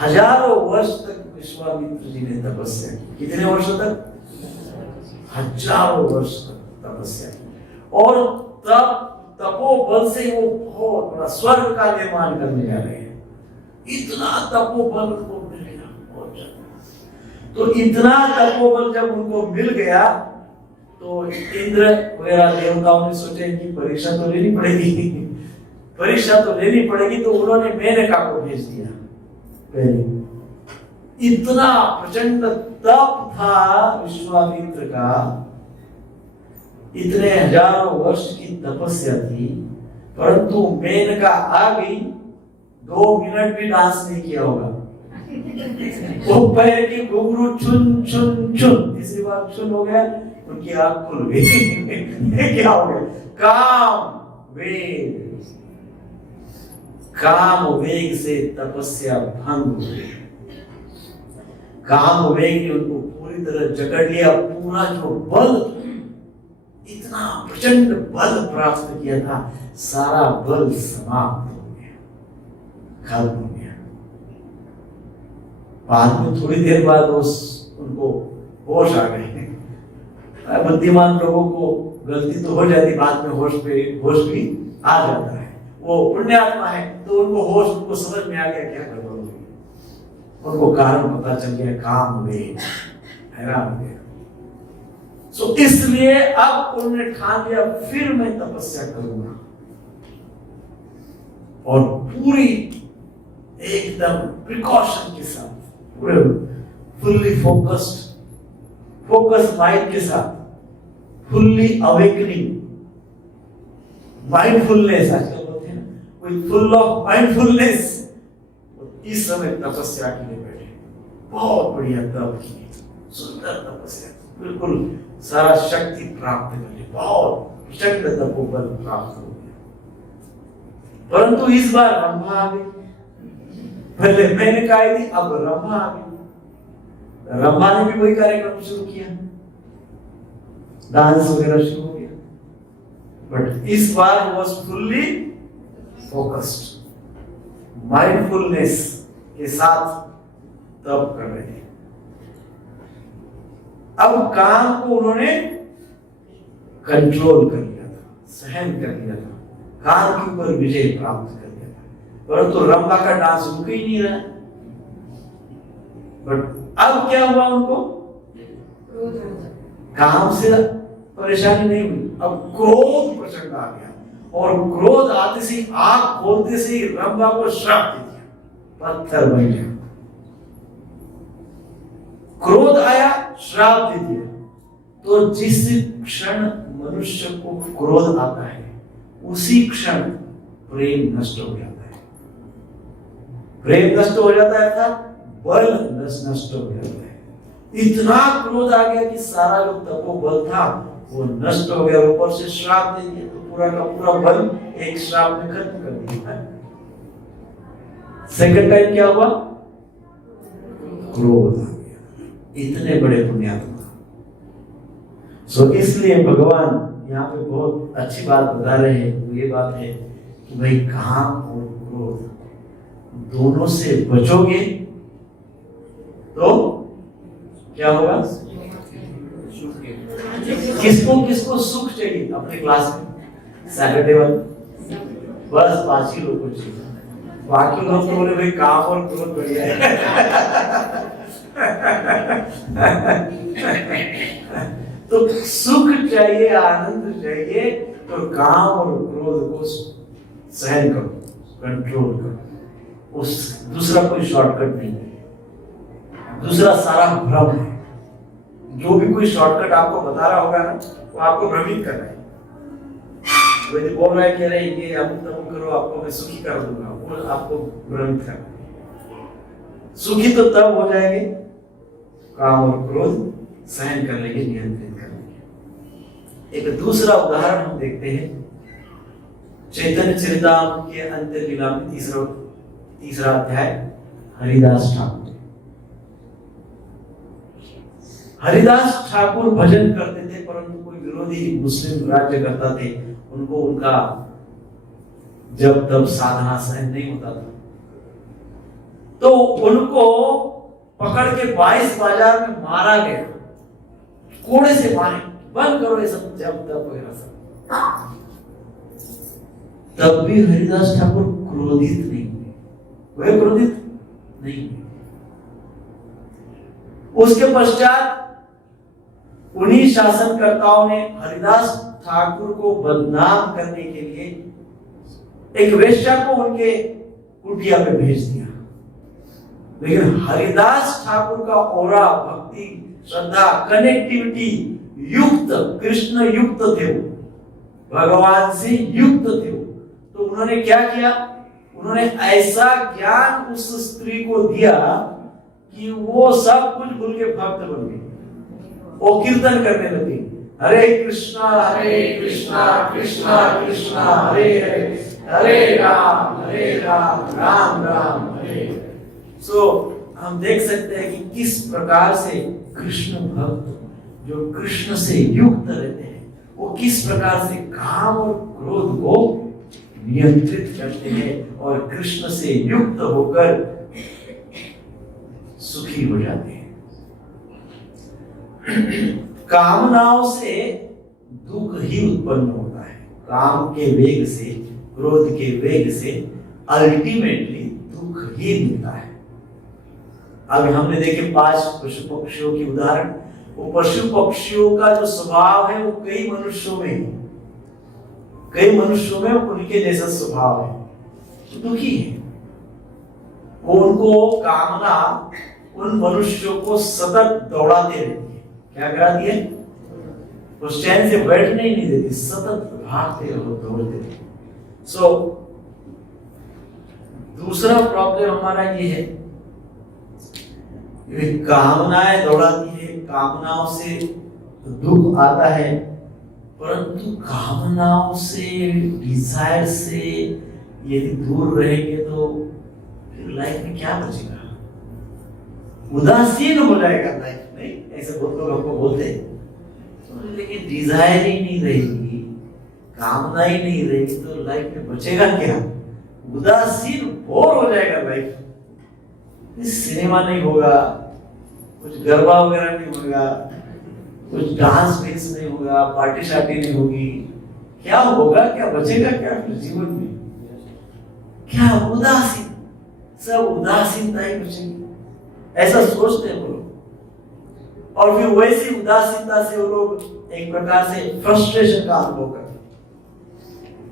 हजारों वर्ष तक विश्वामित्र जी ने तपस्या की। कितने वर्षों तक? हजारों वर्ष तक तपस्या की। और तब तपोबल से वो बहुत बड़ा स्वर्ग का निर्माण करने जा रहे हैं। इतना तपोबल उनको मिल गया, बहुत ज्यादा। तो इतना तपोबल जब उनको मिल गया तो इंद्र वगैरह देवताओं ने सोचे कि परीक्षा तो लेनी पड़ेगी, परीक्षा तो लेनी पड़ेगी। तो उन्होंने मेनका को भेज दिया। पहले इतना प्रचंड तप था विश्वामित्र का, इतने हजारों वर्ष की तपस्या थी, परंतु मेनका आ गई, 2 मिनट भी डांस नहीं किया होगा। वो पैर की घुंघरू चुन चुन चुन, तीसरी बार चुन हो गया, उनकी आंख खुल गई। क्या हो गया? काम वेग से तपस्या भंग हो गई। काम वेग ने उनको पूरी तरह जकड़ लिया। पूरा जो बल, इतना प्रचंड बल प्राप्त किया था, सारा बल समाप्त हो गया, खत्म हो गया। बाद में थोड़ी देर बाद उनको होश आ गए। बुद्धिमान लोगों को गलती तो हो जाती, बाद में होश भी आ जाता है। वो पुण्यात्मा है तो उनको होश, उनको समझ में आ गया क्या गड़बड़ हो गई, उनको कारण पता चल गया, काम हुए, हैरान हो गया। इसलिए अब उन्होंने ठान लिया फिर मैं तपस्या करूंगा, और पूरी एकदम प्रिकॉशन के साथ, पूरे फुल्ली फोकस माइंड के साथ, फुल्ली अवेकनिंग माइंडफुलनेस, आजकल बोलते हैं ना, विद फुल ऑफ माइंडफुलनेस, इस समय तपस्या के लिए बैठे। बहुत बढ़िया तप की, सुंदर तपस्या, बिल्कुल सारा शक्ति प्राप्त कर ली, बहुत प्रचंड तपोबल प्राप्त हो गया। परंतु इस बार रंभा आ गई। पहले मैंने कहा थी, अब रंभा आ गई। रंभा ने भी वही कार्यक्रम शुरू किया, डांस वगैरह शुरू हो गया, बट इस बार वॉज फुल्ली फोकस्ड, माइंडफुलनेस के साथ तप कर रहे थे। अब काम को उन्होंने कंट्रोल कर लिया था, सहन कर लिया था, काम के ऊपर विजय प्राप्त कर लिया था, परंतु रंभा का डांस रुक ही नहीं रहा। बट अब क्या हुआ, उनको काम से परेशानी नहीं हुई, अब क्रोध प्रचंड आ गया, और क्रोध आते से, आंख खोलते से रंभा को श्राप दे दिया, पत्थर बन गया। क्रोध आया, श्राप दे दिया। तो जिस क्षण मनुष्य को क्रोध आता है, उसी क्षण प्रेम नष्ट हो जाता है। प्रेम नष्ट हो जाता है, बल नष्ट हो जाता है। इतना क्रोध आ गया कि सारा जो तपोबल था वो नष्ट हो गया, ऊपर से श्राप दे दिया, तो पूरा का पूरा बल एक श्राप में खत्म कर दिया। सेकंड टाइम क्या हुआ? क्रोध आ गया। इतने बड़े पुण्यात्मा। सो इसलिए भगवान यहाँ पे बहुत अच्छी बात बता रहे हैं। वो ये बात है कि भाई काम और क्रोध दोनों से बचोगे तो क्या होगा? किसको किसको सुख चाहिए अपने क्लास में? सैटरडे वाले बस 5 ही लोग को चाहिए। बाकी लोग तो बोले भाई काम और क्रोध बढ़िया है। तो सुख चाहिए, आनंद चाहिए, तो काम और क्रोध को सहन करो, कंट्रोल करो। उस दूसरा कोई शॉर्टकट नहीं है। दूसरा सारा भ्रम है। जो भी कोई शॉर्टकट आपको बता रहा होगा ना, वो आपको भ्रमित कर रहा है। वो जो बोल रहा है कि अरे ये अमुक तमुक करो, आपको मैं सुखी कर दूंगा, वो आपको भ्रमित कर रहा है। सुखी तो तब हो जाएंगे काम और क्रोध सहन कर लेंगे, नियंत्रित कर लेंगे। एक दूसरा उदाहरण हम देखते हैं चैतन्य चरितामृत के अंत्य लीला में तीसरा अध्याय। हरिदास ठाकुर भजन करते थे, परंतु कोई विरोधी मुस्लिम राज्य करता थे, उनको उनका जब तब साधना सहन नहीं होता था, तो उनको पकड़ के 22 बाजार में मारा गया। कोड़े से मारे, बंद करो ये सब जब तब वगैरह सब। तब भी हरिदास ठाकुर क्रोधित नहीं हुए। वे क्रोधित नहीं हुए। उसके पश्चात उन्हीं शासनकर्ताओं ने हरिदास ठाकुर को बदनाम करने के लिए एक वेश्या को उनके कुटिया पे भेज दिया। लेकिन हरिदास ठाकुर का ओरा, भक्ति, श्रद्धा, कनेक्टिविटी युक्त, कृष्ण युक्त थे, वो भगवान से युक्त थे। तो उन्होंने क्या किया? उन्होंने ऐसा ज्ञान उस स्त्री को दिया कि वो सब कुछ भूल के भक्त बन गई। वो कीर्तन करने लगी, हरे कृष्णा कृष्णा कृष्णा हरे हरे, हरे राम राम राम हरे। सो हम देख सकते हैं कि किस प्रकार से कृष्ण भक्त जो कृष्ण से युक्त रहते हैं, वो किस प्रकार से काम और क्रोध को नियंत्रित करते हैं और कृष्ण से युक्त होकर सुखी हो जाते हैं। कामनाओं से दुख ही उत्पन्न होता है। काम के वेग से, क्रोध के वेग से अल्टीमेटली दुख ही मिलता है। अब हमने देखे 5 पशु पक्षियों की उदाहरण। वो पशु पक्षियों का जो स्वभाव है वो कई मनुष्यों में उनके जैसा स्वभाव है, तो दुखी है। वो उनको कामना उन मनुष्यों को सतत दौड़ाते रहती है। क्या कराती है? वो चैन से बैठने ही नहीं देती, सतत भागते रहो, दौड़ते रहो। सो दूसरा प्रॉब्लम हमारा ये है, कामनाएं दौड़ाती है, कामनाओं से दुख आता है, परंतु कामनाओं से, डिजायर से यदि दूर रहेंगे तो फिर लाइफ में क्या बचेगा? उदासीन हो जाएगा लाइफ। नहीं, ऐसे बहुत लोग हमको बोलते हैं। तो लेकिन डिजायर ही नहीं रहेगी, कामना ही नहीं रहेगी, तो लाइफ में बचेगा क्या? उदासीन, बोर हो जाएगा लाइफ। सिनेमा नहीं होगा, कुछ गरबा वगैरह नहीं होगा, कुछ डांस मिक्स नहीं होगा, पार्टी शार्टी नहीं होगी, क्या होगा? क्या बचेगा क्या जीवन में? क्या? उदासीन, सब उदासीनता ही बचेगी, ऐसा सोचते हैं वो लोग। और फिर वैसी उदासीनता से वो लोग एक प्रकार से फ्रस्ट्रेशन का अनुभव करते हैं,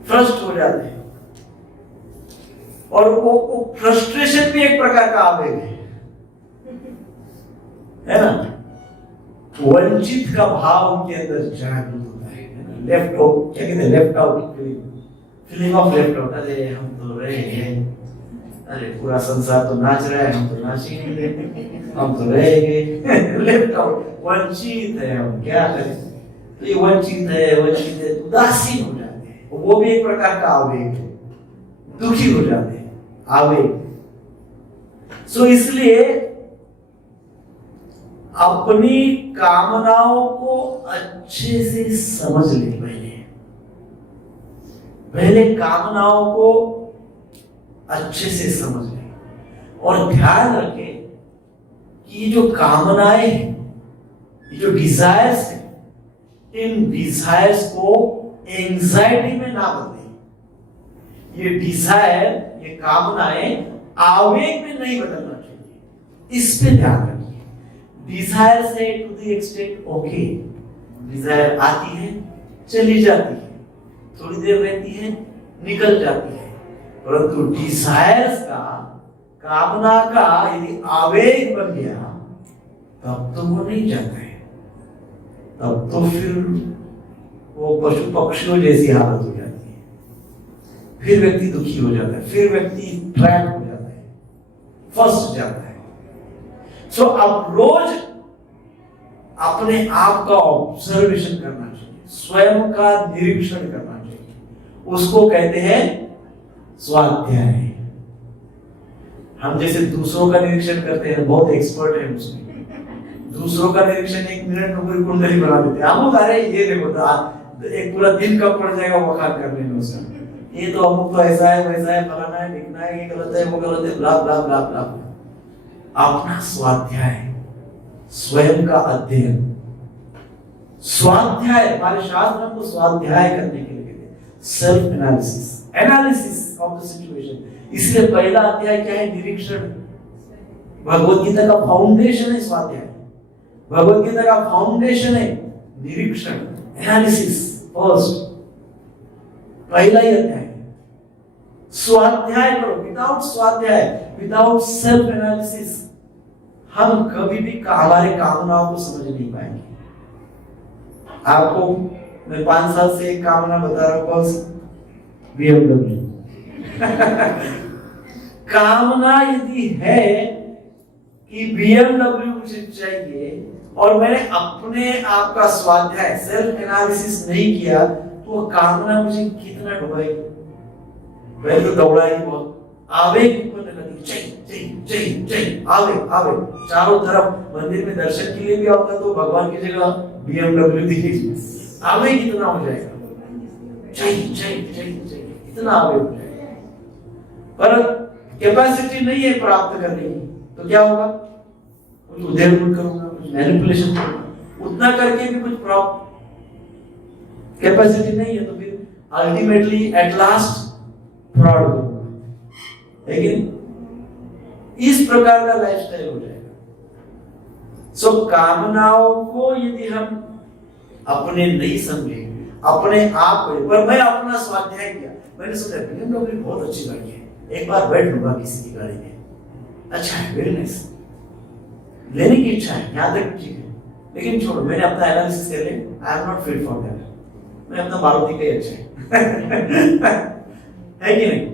फ्रस्ट हो जाते हैं। और वो फ्रस्ट्रेशन भी एक प्रकार का आवेग है ना? वंचित का भाव उनके अंदर जागृत होता है। लेफ्ट आउट, क्या कहते हैं? Left out feeling of left out. अरे हम तो रह गए, अरे पूरा संसार तो नाच रहा है, हम तो नाच ही नहीं रहे, हम तो रह गए। लेफ्ट आउट, वंचित है हम, क्या करें? तो ये वंचित है, उदासीन हो जाते हैं। वो भी एक प्रकार का आवेग है, दुखी हो जाते हैं, आवेग। सो इसलिए अपनी कामनाओं को अच्छे से समझ ले। पहले कामनाओं को अच्छे से समझ ले और ध्यान रखे कि ये जो कामनाएं हैं, ये जो डिजायर्स है, इन डिजायर्स को एंजाइटी में ना बदले। ये डिजायर, ये कामनाएं आवेग में नहीं बदलना चाहिए, इस पे ध्यान रखिए। डिजायर से to the extent okay, desire आती है चली जाती है, थोड़ी देर रहती है निकल जाती है, परंतु डिजायर्स का, कामना का यदि आवेग बन गया तब तो वो नहीं जाता है, तब तो फिर वो पशु पक्षियों जैसी हालत हो जाती है, फिर व्यक्ति दुखी हो जाता है, फिर व्यक्ति ट्रैप हो जाता है, फंस जाता है। सो अब रोज अपने आप का ऑब्जर्वेशन करना चाहिए, स्वयं का निरीक्षण करना चाहिए, उसको कहते हैं स्वाध्याय। हम जैसे दूसरों का निरीक्षण करते हैं, बहुत एक्सपर्ट है उसमें, दूसरों का निरीक्षण 1 मिनट में पूरी कुंडली बना देते हैं। हम अरे ये देखो एक पूरा दिन कब पड़ जाएगा वो काम करने में उसका, ये तो अमुक तो ऐसा है वैसा है, फलाना है लिखना है, ये गलत है वो गलत है, ब्ला ब्ला ब्ला ब्ला। अपना स्वाध्याय, स्वयं का अध्ययन, स्वाध्याय, हमारे शास्त्र हमको स्वाध्याय करने के लिए, self analysis, analysis of the situation. इसलिए पहला अध्याय क्या है? निरीक्षण। भगवत गीता का फाउंडेशन है स्वाध्याय, भगवत गीता का फाउंडेशन है निरीक्षण, एनालिसिस। फर्स्ट पहला ही अध्याय, स्वाध्याय करो। विदाउट स्वाध्याय, विदाउट सेल्फ एनालिसिस हम कभी भी हमारे कामनाओं को समझ नहीं पाएंगे। आपको मैं 5 साल से एक कामना बता रहा हूं, कौन सी? BMW। कामना यदि है कि BMW मुझे चाहिए और मैंने अपने आप का स्वाध्याय, सेल्फ एनालिसिस नहीं किया, तो वो कामना मुझे कितना डुबाएगी। पहले तो दौड़ाएगी बहुत, आवेग उत्पन्न करेगी, चाहिए चाहिए चाहिए चाहिए, आवेग आवेग, चारों तरफ। मंदिर में दर्शन के लिए भी आओगे तो भगवान की जगह BMW दिखेगी, आवेग इतना हो जाएगा, चाहिए चाहिए चाहिए चाहिए, इतना आवेग हो जाएगा। पर कैपेसिटी नहीं है प्राप्त करने की, तो क्या होगा? कुछ उधेड़-बुन करूंगा, कुछ मैनिपुलेशन करूंगा, उतना करके भी कुछ प्राप्त कैपेसिटी नहीं है, तो फिर अल्टीमेटली एट लास्ट फ्रॉड करूंगा। लेकिन इस प्रकार का लाइफस्टाइल हो जाएगा। सो कामनाओं को यदि हम अपने नहीं समझे, अपने आप को, पर मैं अपना स्वाध्याय किया, मैंने सोचा BMW बहुत अच्छी गाड़ी है, एक बार बैठ लूंगा किसी की गाड़ी में, अच्छा है, वेरी नाइस, लेने की इच्छा है, यहाँ तक ठीक है, लेकिन छोड़ो, मैंने अपना एनालिसिस कर लिया, I am not fit for that, मैं अपना मारुति का ही अच्छा है कि नहीं?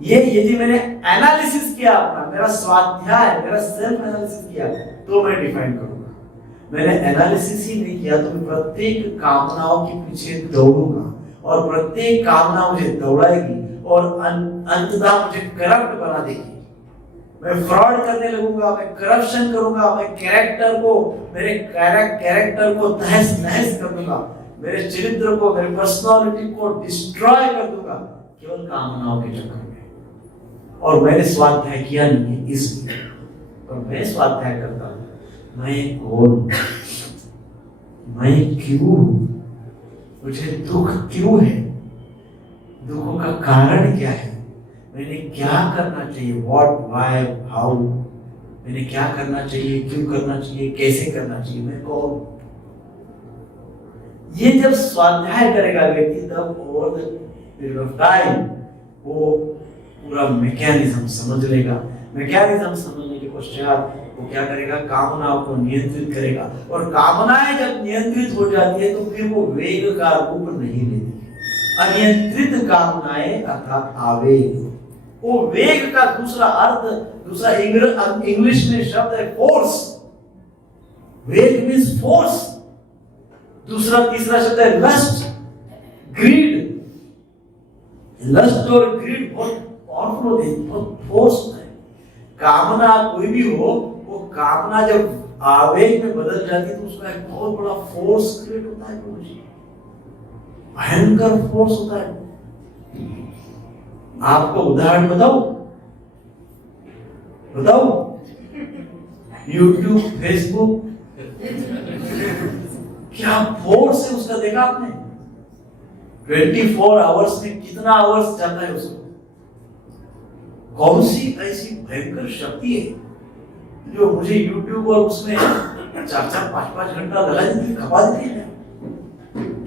ये यदि मैंने एनालिसिस किया अपना, मेरा स्वाध्याय, मेरा सेल्फ एनालिसिस किया, तो मैं डिफाइन करूंगा। मैंने एनालिसिस ही नहीं किया तो मैं प्रत्येक कामनाओं के पीछे दौड़ूंगा और प्रत्येक कामना मुझे दौड़ाएगी और अंततः मुझे करप्ट बना देगी। मैं फ्रॉड करने लगूंगा, मैं करप्शन करूंगा, मैं कैरेक्टर को, मेरे कैरेक्टर को तहस नहस कर दूंगा, मेरे चरित्र को, मेरे पर्सनालिटी को डिस्ट्रॉय कर दूंगा, केवल कामनाओं के चक्कर में। और मैंने स्वाध्याय किया नहीं है इसलिए, और मैं स्वाध्याय करता हूं, मैं कौन, मैं क्यों, मुझे दुख क्यों है, दुखों का कारण क्या है, मैंने क्या करना चाहिए, व्हाट, व्हाई, हाउ, मैंने क्या करना चाहिए, क्यों करना चाहिए, कैसे करना चाहिए, मैं कौन। ये जब स्वाध्याय करेगा व्यक्ति, तब over the period of time वो पूरा मैकेनिज्म समझ लेगा। मैकेनिज्म समझने के पश्चात वो क्या करेगा? कामनाओं को नियंत्रित करेगा, और कामनाएं जब नियंत्रित हो जाती है तो फिर वो वेग का रूप नहीं लेती। अनियंत्रित कामनाएं अर्थात आवेग, वो वेग का दूसरा अर्थ, दूसरा इंग्लिश में शब्द है फोर्स। वेग मींस फोर्स। दूसरा तीसरा शब्द है लस्ट, ग्रीड। लस्ट और ग्रीड बहुत पावरफुल होते हैं, बहुत फोर्स है। कामना कोई भी हो, वो कामना जब आवेग में बदल जाती है तो उसका एक बहुत बड़ा फोर्स क्रिएट होता है, भयंकर फोर्स होता है। आपको उदाहरण बताओ YouTube, Facebook, क्या फोर्स है उसका, देखा आपने? 24 आवर्स में कितना आवर्स जाता है उसको? कौन सी ऐसी भयंकर शक्ति है जो मुझे YouTube और उसमें 4-4, 5-5 घंटा लगा देती, खपा देती है?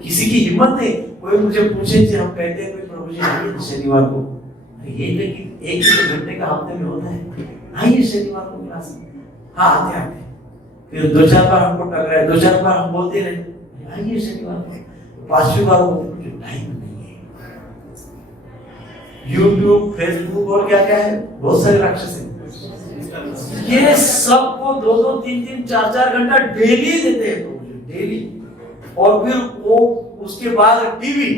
किसी की हिम्मत नहीं। कोई मुझे पूछे थे, हम कहते हैं प्रभु जी आइए शनिवार को, ये लेकिन 1 घंटे का हफ्ते में होता है, आइए शनिवार को क्लास में। हाँ आते फिर 2-4 बार हमको टकराए, 2-4 बार हम बोलते रहे आइए शनिवार को, 5वीं बार बोलते टाइम नहीं है। YouTube, Facebook और क्या क्या है, बहुत सारे राक्षस हैं, ये सबको 2-2, 3-3, 4-4 घंटा डेली देते हैं तो डेली। और फिर वो उसके बाद टीवी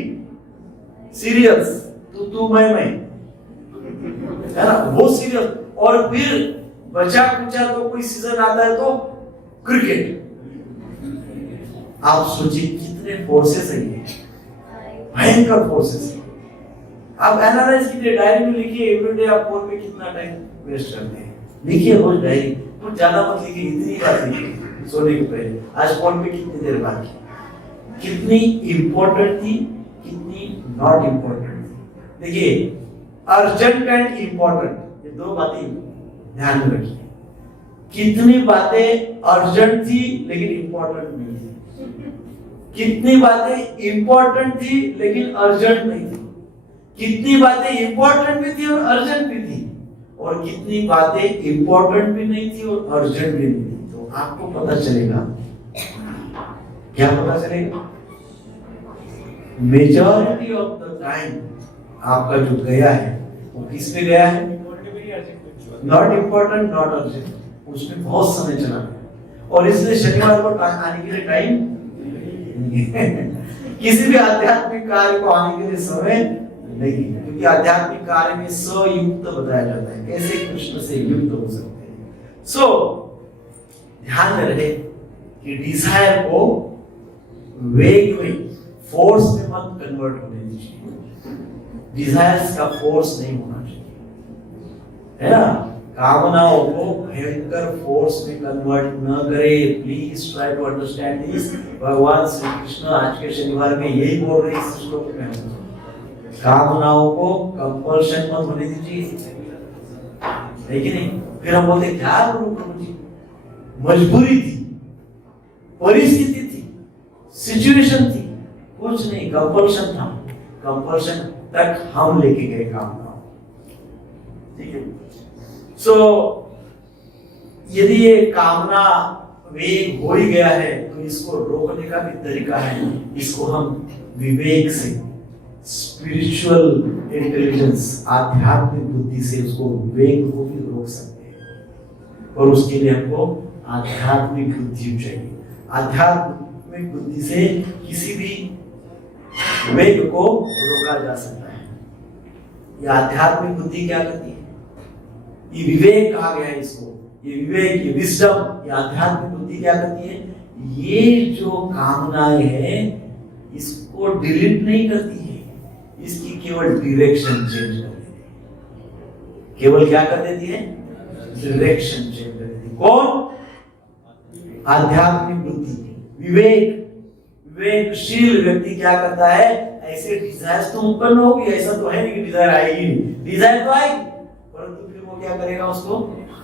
सीरियल्स, तू मैं है ना, वो सीरियल। और फिर बचा कुचा तो कोई सीजन आता है तो क्रिकेट। आप सोचिए कितने फोर्सेस है ये, भयंकर फोर्सेस। आप एनालाइज कीजिए, डायरी में लिखिए एवरीडे आप फोन पे कितना टाइम वेस्ट करते हैं, लिखिए रोज डायरी। कुछ ज्यादा मत लिखिए, इतनी बात लिखिए सोने के पहले, आज फोन पे कितनी देर बात की, कितनी इंपॉर्टेंट थी, कितनी नॉट इंपॉर्टेंट थी। देखिए अर्जेंट एंड इंपॉर्टेंट, ये 2 बातें ध्यान में रखिए। कितनी बातें अर्जेंट थी लेकिन इंपॉर्टेंट नहीं थी, कितनी बातें इंपॉर्टेंट थी लेकिन अर्जेंट नहीं थी, कितनी बातें इंपॉर्टेंट भी थी और अर्जेंट भी थी, और कितनी बातें इंपॉर्टेंट भी नहीं थी और अर्जेंट भी नहीं थी। तो आपको पता चलेगा, क्या पता चलेगा? मेजॉरिटी ऑफ द टाइम आपका जो गया है वो किस पे गया है? नॉट इंपॉर्टेंट, नॉट अर्जेंट, उसमें बहुत समय चला गया। और इसलिए शनिवार को आने के लिए टाइम किसी भी आध्यात्मिक कार्य को आने के लिए समय नहीं, क्योंकि आध्यात्मिक कार्य में संयुक्त बताया जाता है, कैसे कृष्ण से युक्त हो सकते हैं। सो ध्यान में रहे कि डिजायर को वेग में, फोर्स में मत कन्वर्ट होने दीजिए। डिजायर्स का फोर्स नहीं होना चाहिए, है ना। कामनाओं को भयंकर फोर्स में कन्वर्ट न करें। Please try to understand this. भगवान श्री कृष्ण आज के शनिवार में यही बोल रहे हैं इस श्लोक में, कामनाओं को कंपल्शन मत होने दीजिए, है कि नहीं। फिर हम बोलते क्या करूं प्रभु जी, मजबूरी थी, परिस्थिति थी, सिचुएशन थी, कुछ नहीं, कंपल्शन था। कंपल्शन तक हम लेके गए कामनाओं, ठीक है। सो यदि ये कामना वेग हो ही गया है तो इसको रोकने का भी तरीका है। इसको हम विवेक से, स्पिरिचुअल इंटेलिजेंस, आध्यात्मिक बुद्धि से उसको वेग को भी रोक सकते हैं। और उसके लिए हमको आध्यात्मिक बुद्धि चाहिए। आध्यात्मिक बुद्धि से किसी भी वेग को रोका जा सकता है। ये आध्यात्मिक बुद्धि क्या करती है? ये विवेक कहा गया है इसको। ये विवेक, ये विजडम, ये आध्यात्मिक बुद्धि क्या करती है? ये जो कामनाएं हैं इसको डिलीट नहीं करती है, इसकी केवल डायरेक्शन चेंज कर देती है। केवल क्या कर देती है? डायरेक्शन चेंज कर देती है। कौन? आध्यात्मिक बुद्धि। विवेकशील व्यक्ति क्या करता है? ऐसे डिजायर तो उत्पन्न होगी, ऐसा तो है नहीं कि डिजायर आएगी नहीं, डिजायर तो आएगी, परंतु फिर वो क्या करेगा? उसको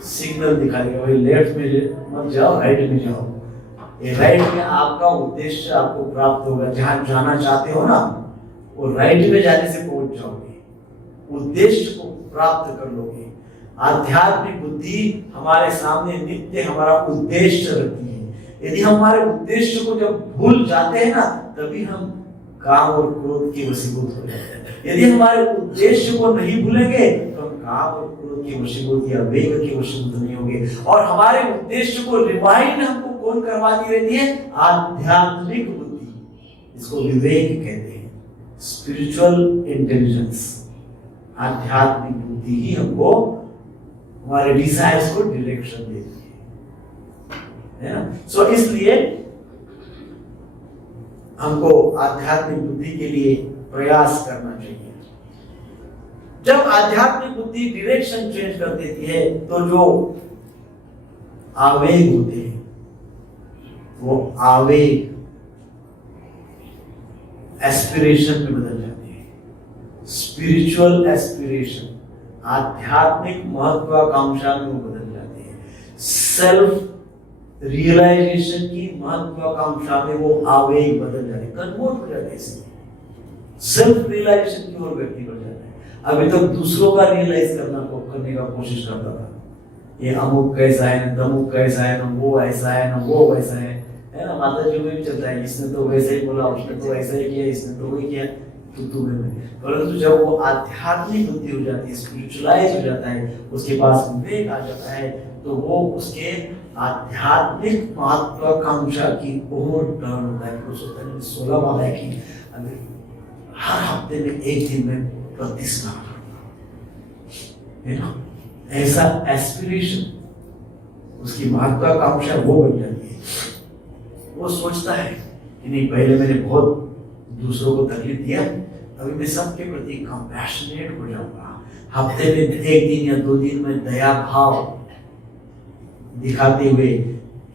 सिग्नल दिखा देगा, भाई लेफ्ट में मत जाओ, राइट में जाओ। ये राइट में आपका उद्देश्य आपको प्राप्त होगा, जहां जाना चाहते हो ना, वो राइट में जाने से पहुंच जाओगे, उद्देश्य को प्राप्त कर लोगे। आध्यात्मिक बुद्धि हमारे सामने नित्य हमारा उद्देश्य रखती है। यदि हमारे उद्देश्य को जब भूल जाते हैं ना, तभी हम काम और क्रोध के वशीभूत हो जाते हैं। यदि हमारे उद्देश्य को नहीं भूलेंगे तो हम काम और क्रोध के वशीभूत या वेग के वशीभूत नहीं होंगे। और हमारे उद्देश्य को रिमाइंड हमको कौन करवाती रहती है? आध्यात्मिक बुद्धि। इसको विवेक कहते हैं, स्पिरिचुअल इंटेलिजेंस। आध्यात्मिक बुद्धि ही हमको हमारे डिजायर्स को डायरेक्शन देती है ना। सो इसलिए हमको आध्यात्मिक बुद्धि के लिए प्रयास करना चाहिए। जब आध्यात्मिक बुद्धि डायरेक्शन चेंज कर देती है तो जो आवेग होते हैं वो आवेग एस्पिरेशन में बदल जाते हैं। स्पिरिचुअल एस्पिरेशन, आध्यात्मिक महत्वाकांक्षा में वो बदल जाते हैं। सेल्फ रियलाइजेशन की महत्वाकांक्षा में वो आवेग बदल जाते हैं, कन्वर्ट हो जाते हैं। सेल्फ रियलाइजेशन की ओर व्यक्ति बढ़ जाता है। अभी तक दूसरों का रियलाइज करने का कोशिश करता था, ये अमुक कैसा है, तमुक कैसा है, ना वो ऐसा है, ना वो वैसा है ना। माता जी में भी चलता है, इसने तो वैसे ही बोला, उसने तो ऐसा ही किया, इसने तो वही किया, तू में। परंतु जब वो आध्यात्मिक बुद्धि हो जाती है, स्पिरिचुअलाइज हो जाता है, उसके पास विवेक आ जाता है, तो वो उसके आध्यात्मिक महत्वाकांक्षा की ओर टर्न होता है। वो सोचता है 16 माला है कि हर हफ्ते में एक दिन में 32 स्नान है ना। ऐसा एस्पिरेशन, उसकी महत्वाकांक्षा वो बन जाती है। वो सोचता है कि नहीं, पहले मैंने बहुत दूसरों को तकलीफ दिया, अभी मैं सबके प्रति कंपैशनेट हो जाऊंगा। हफ्ते में एक दिन या 2 दिन में दया भाव दिखाते हुए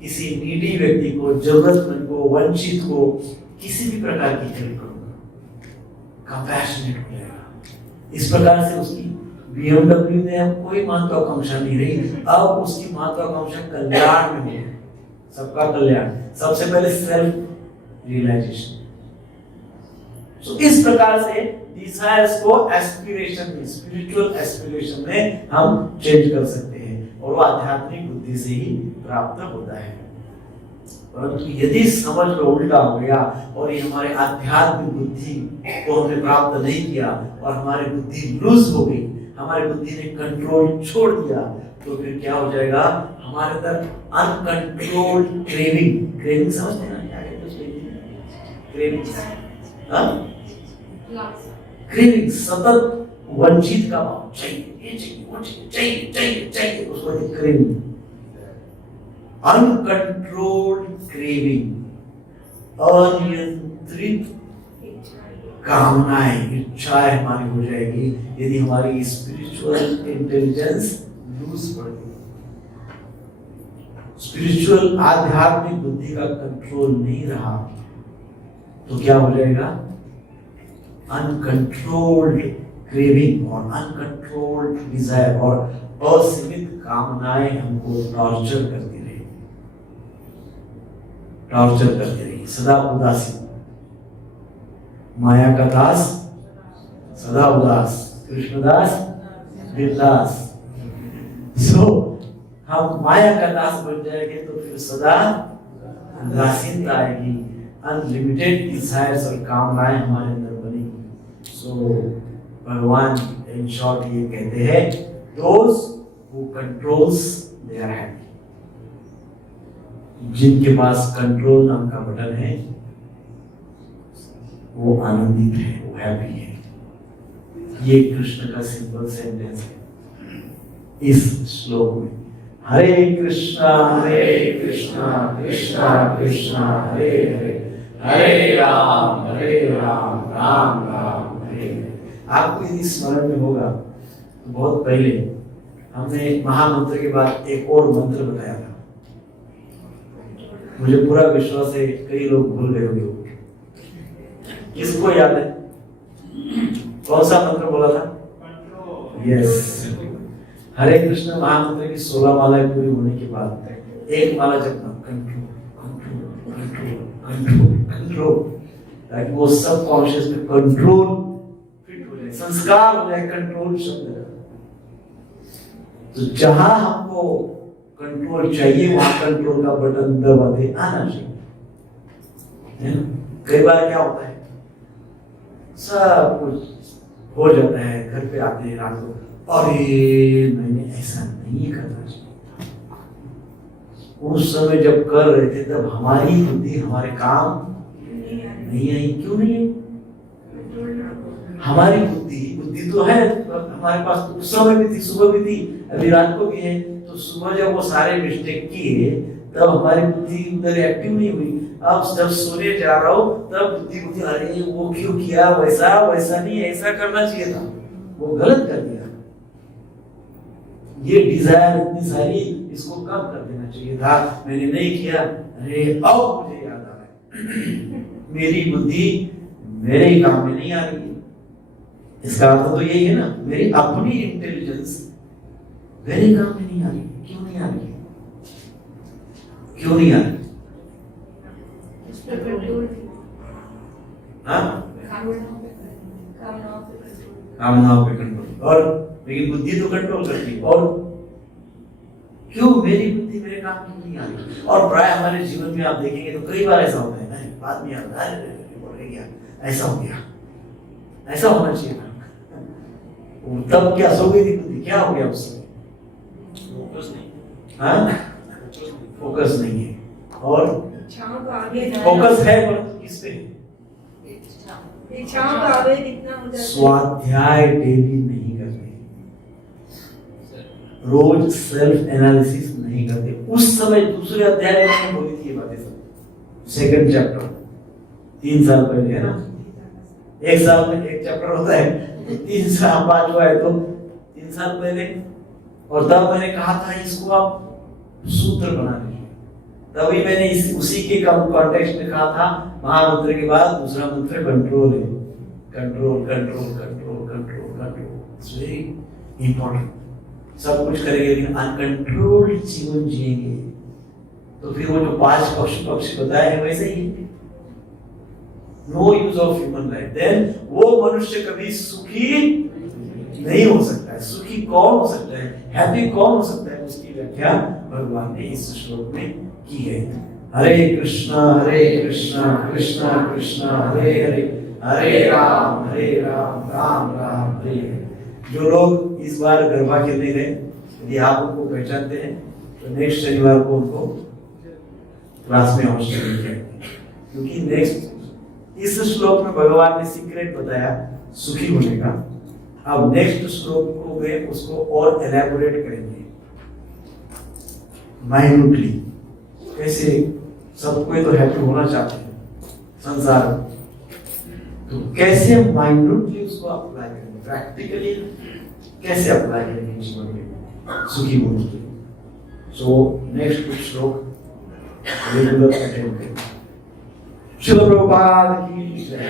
किसी नीडी व्यक्ति को, जरूरतमंद को, वंचित को किसी भी प्रकार की हेल्प करूंगा, कंपैशनेट हो जाएगा। इस प्रकार से उसकी BMW में अब कोई महत्वाकांक्षा नहीं रही, अब उसकी महत्वाकांक्षा कल्याण में है, सबका कल्याण। सबसे पहले सेल्फ रियलाइजेशन। तो इस प्रकार से डिजायर्स को एस्पिरेशन में, स्पिरिचुअल एस्पिरेशन में हम चेंज कर सकते हैं, और वो आध्यात्मिक बुद्धि से ही प्राप्त होता है। परंतु यदि समझ में उल्टा हो गया और ये हमारे आध्यात्मिक बुद्धि को हमने प्राप्त नहीं किया और हमारी बुद्धि लूज हो गई, हमारी बुद्धि ने कंट्रोल छोड़ दिया, तो फिर क्या हो जाएगा, हमारे अंदर अनकंट्रोल्ड क्रेविंग समझते हैं ना, क्या कहते हैं उसको, क्रेविंग, सतत वंचित का भाव, चाहिए ये चाहिए, वो चाहिए, चाहिए चाहिए चाहिए, उसको क्रेविंग, अनकंट्रोल्ड क्रेविंग, अनियंत्रित कामनाएं, इच्छाएं हमारी हो जाएगी यदि हमारी स्पिरिचुअल इंटेलिजेंस लूज पड़ गई। स्पिरिचुअल आध्यात्मिक बुद्धि का कंट्रोल नहीं रहा तो क्या हो जाएगा, अनकंट्रोल्ड क्रेविंग और अनकंट्रोल्ड डिजायर और असीमित कामनाएं हमको टॉर्चर करती रही, सदा उदासीन, माया का दास सदा उदास, कृष्णदास बिरदास। सो हम माया का दास बन जाएंगे तो फिर सदा उदासीनता आएगी, अनलिमिटेड डिजायर्स और कामनाएं हमारे अंदर बनेगी। सो भगवान इन शॉर्ट ये कहते हैं, those who controls they are happy। जिनके पास कंट्रोल नाम का बटन है वो आनंदित है, वो हैप्पी है। ये कृष्ण का सिंपल सेंटेंस है इस श्लोक में। हरे कृष्णा कृष्णा कृष्णा हरे हरे, हरे राम राम राम हरे हरे। आपको यदि स्मरण में होगा तो बहुत पहले हमने महामंत्र के बाद एक और मंत्र बताया था। मुझे पूरा विश्वास है कई लोग भूल गए होंगे। किसको याद है कौन सा मंत्र बोला था? यस, हरे कृष्ण महामंत्र की 16 मालाएं पूरी होने के बाद एक माला जपना, control control control control control, ताकि वो सब कॉन्शियस में कंट्रोल फिट हो जाए, संस्कार हो जाए कंट्रोल शब्द। तो जहां हमको कंट्रोल चाहिए वहां कंट्रोल का बटन दबाते आना चाहिए। कई बार क्या होता है, सब कुछ हो जाता है, घर पे आते हैं रात को, अरे मैंने ऐसा नहीं करना चाहिए। उस समय जब कर रहे थे तब हमारी बुद्धि हमारे काम नहीं आई। क्यों नहीं आई? हमारी बुद्धि तो है हमारे पास, उस समय भी थी, सुबह भी थी, अभी रात को भी है, तो सुबह जब वो सारे मिस्टेक किए तब हमारी बुद्धि उधर एक्टिव नहीं हुई। अब जब सोने जा रहा हूँ तब बुद्धि अरे वो क्यों किया, वैसा वैसा नहीं, ऐसा करना चाहिए था, वो गलत कर दिया। ये डिजायर इतनी सारी, इसको कम कर देना चाहिए था, मैंने नहीं किया। अरे अब मुझे याद आ रहा है मेरी बुद्धि मेरे ही काम में नहीं आ रही है। इसका अर्थ तो यही है ना, मेरी अपनी इंटेलिजेंस मेरे काम में नहीं आ रही। क्यों नहीं आ रही? क्यों नहीं आ रही? कामनाओं पे कंट्रोल, और लेकिन बुद्धि तो कंट्रोल करती है। और क्यों मेरी बुद्धि मेरे काम की नहीं आ रही? और प्राय हमारे जीवन में आप देखेंगे तो कई बार ऐसा होता है ना, बाद में आता है बोल गया ऐसा हो गया, ऐसा होना चाहिए था, तब क्या सो गई थी बुद्धि, क्या हो गया उससे? फोकस नहीं, हाँ फोकस नहीं है। और फोकस फोकस है पर किस पे? स्वाध्याय डेली नहीं करते, रोज सेल्फ एनालिसिस नहीं करते। उस समय दूसरे अध्याय में मैंने बोली थी ये बातें सब, सेकंड चैप्टर 3 साल पहले है ना, 1 साल में 1 चैप्टर होता है, 3 साल 5 हुआ है तो 3 साल पहले। और तब मैंने कहा था इसको आप सूत्र बना लीजिए। तभी मैंने उसी के कॉन्टेक्स्ट में कहा था महामंत्र के बाद दूसरा मंत्र कंट्रोल है। Control control control control control, it's very important. सब कुछ करेंगे लेकिन अनकंट्रोल्ड जीवन जिएंगे तो फिर वो जो 5 पक्ष बताए हैं वैसे ही no use of human life, then वो मनुष्य कभी सुखी नहीं हो सकता है। सुखी कौन हो सकता है, हैप्पी कौन हो सकता है, उसकी व्याख्या भगवान ने इस श्लोक में की है। हरे कृष्णा कृष्णा कृष्णा हरे हरे, हरे राम राम राम हरे हरे। जो लोग इस बार गरबा खेलने गए, यदि आप उनको पहचानते हैं तो नेक्स्ट शनिवार को उनको क्लास में हॉस्टल में, क्योंकि नेक्स्ट इस श्लोक में भगवान ने सीक्रेट बताया सुखी होने का। अब नेक्स्ट श्लोक को में उसको और एलैबोरेट करेंगे माइन्यूटली। कैसे सबको तो हैप्पी होना चाहते हैं संसार, तो कैसे माइन्यूटली उसको अप्लाई करेंगे, प्रैक्टिकली कैसे अप्लाई करेंगे जीवन में सुखी होने के लिए। सो नेक्स्ट कुछ श्लोक रेगुलर अटेंड करेंगे। शिल प्रभुपाद की जय।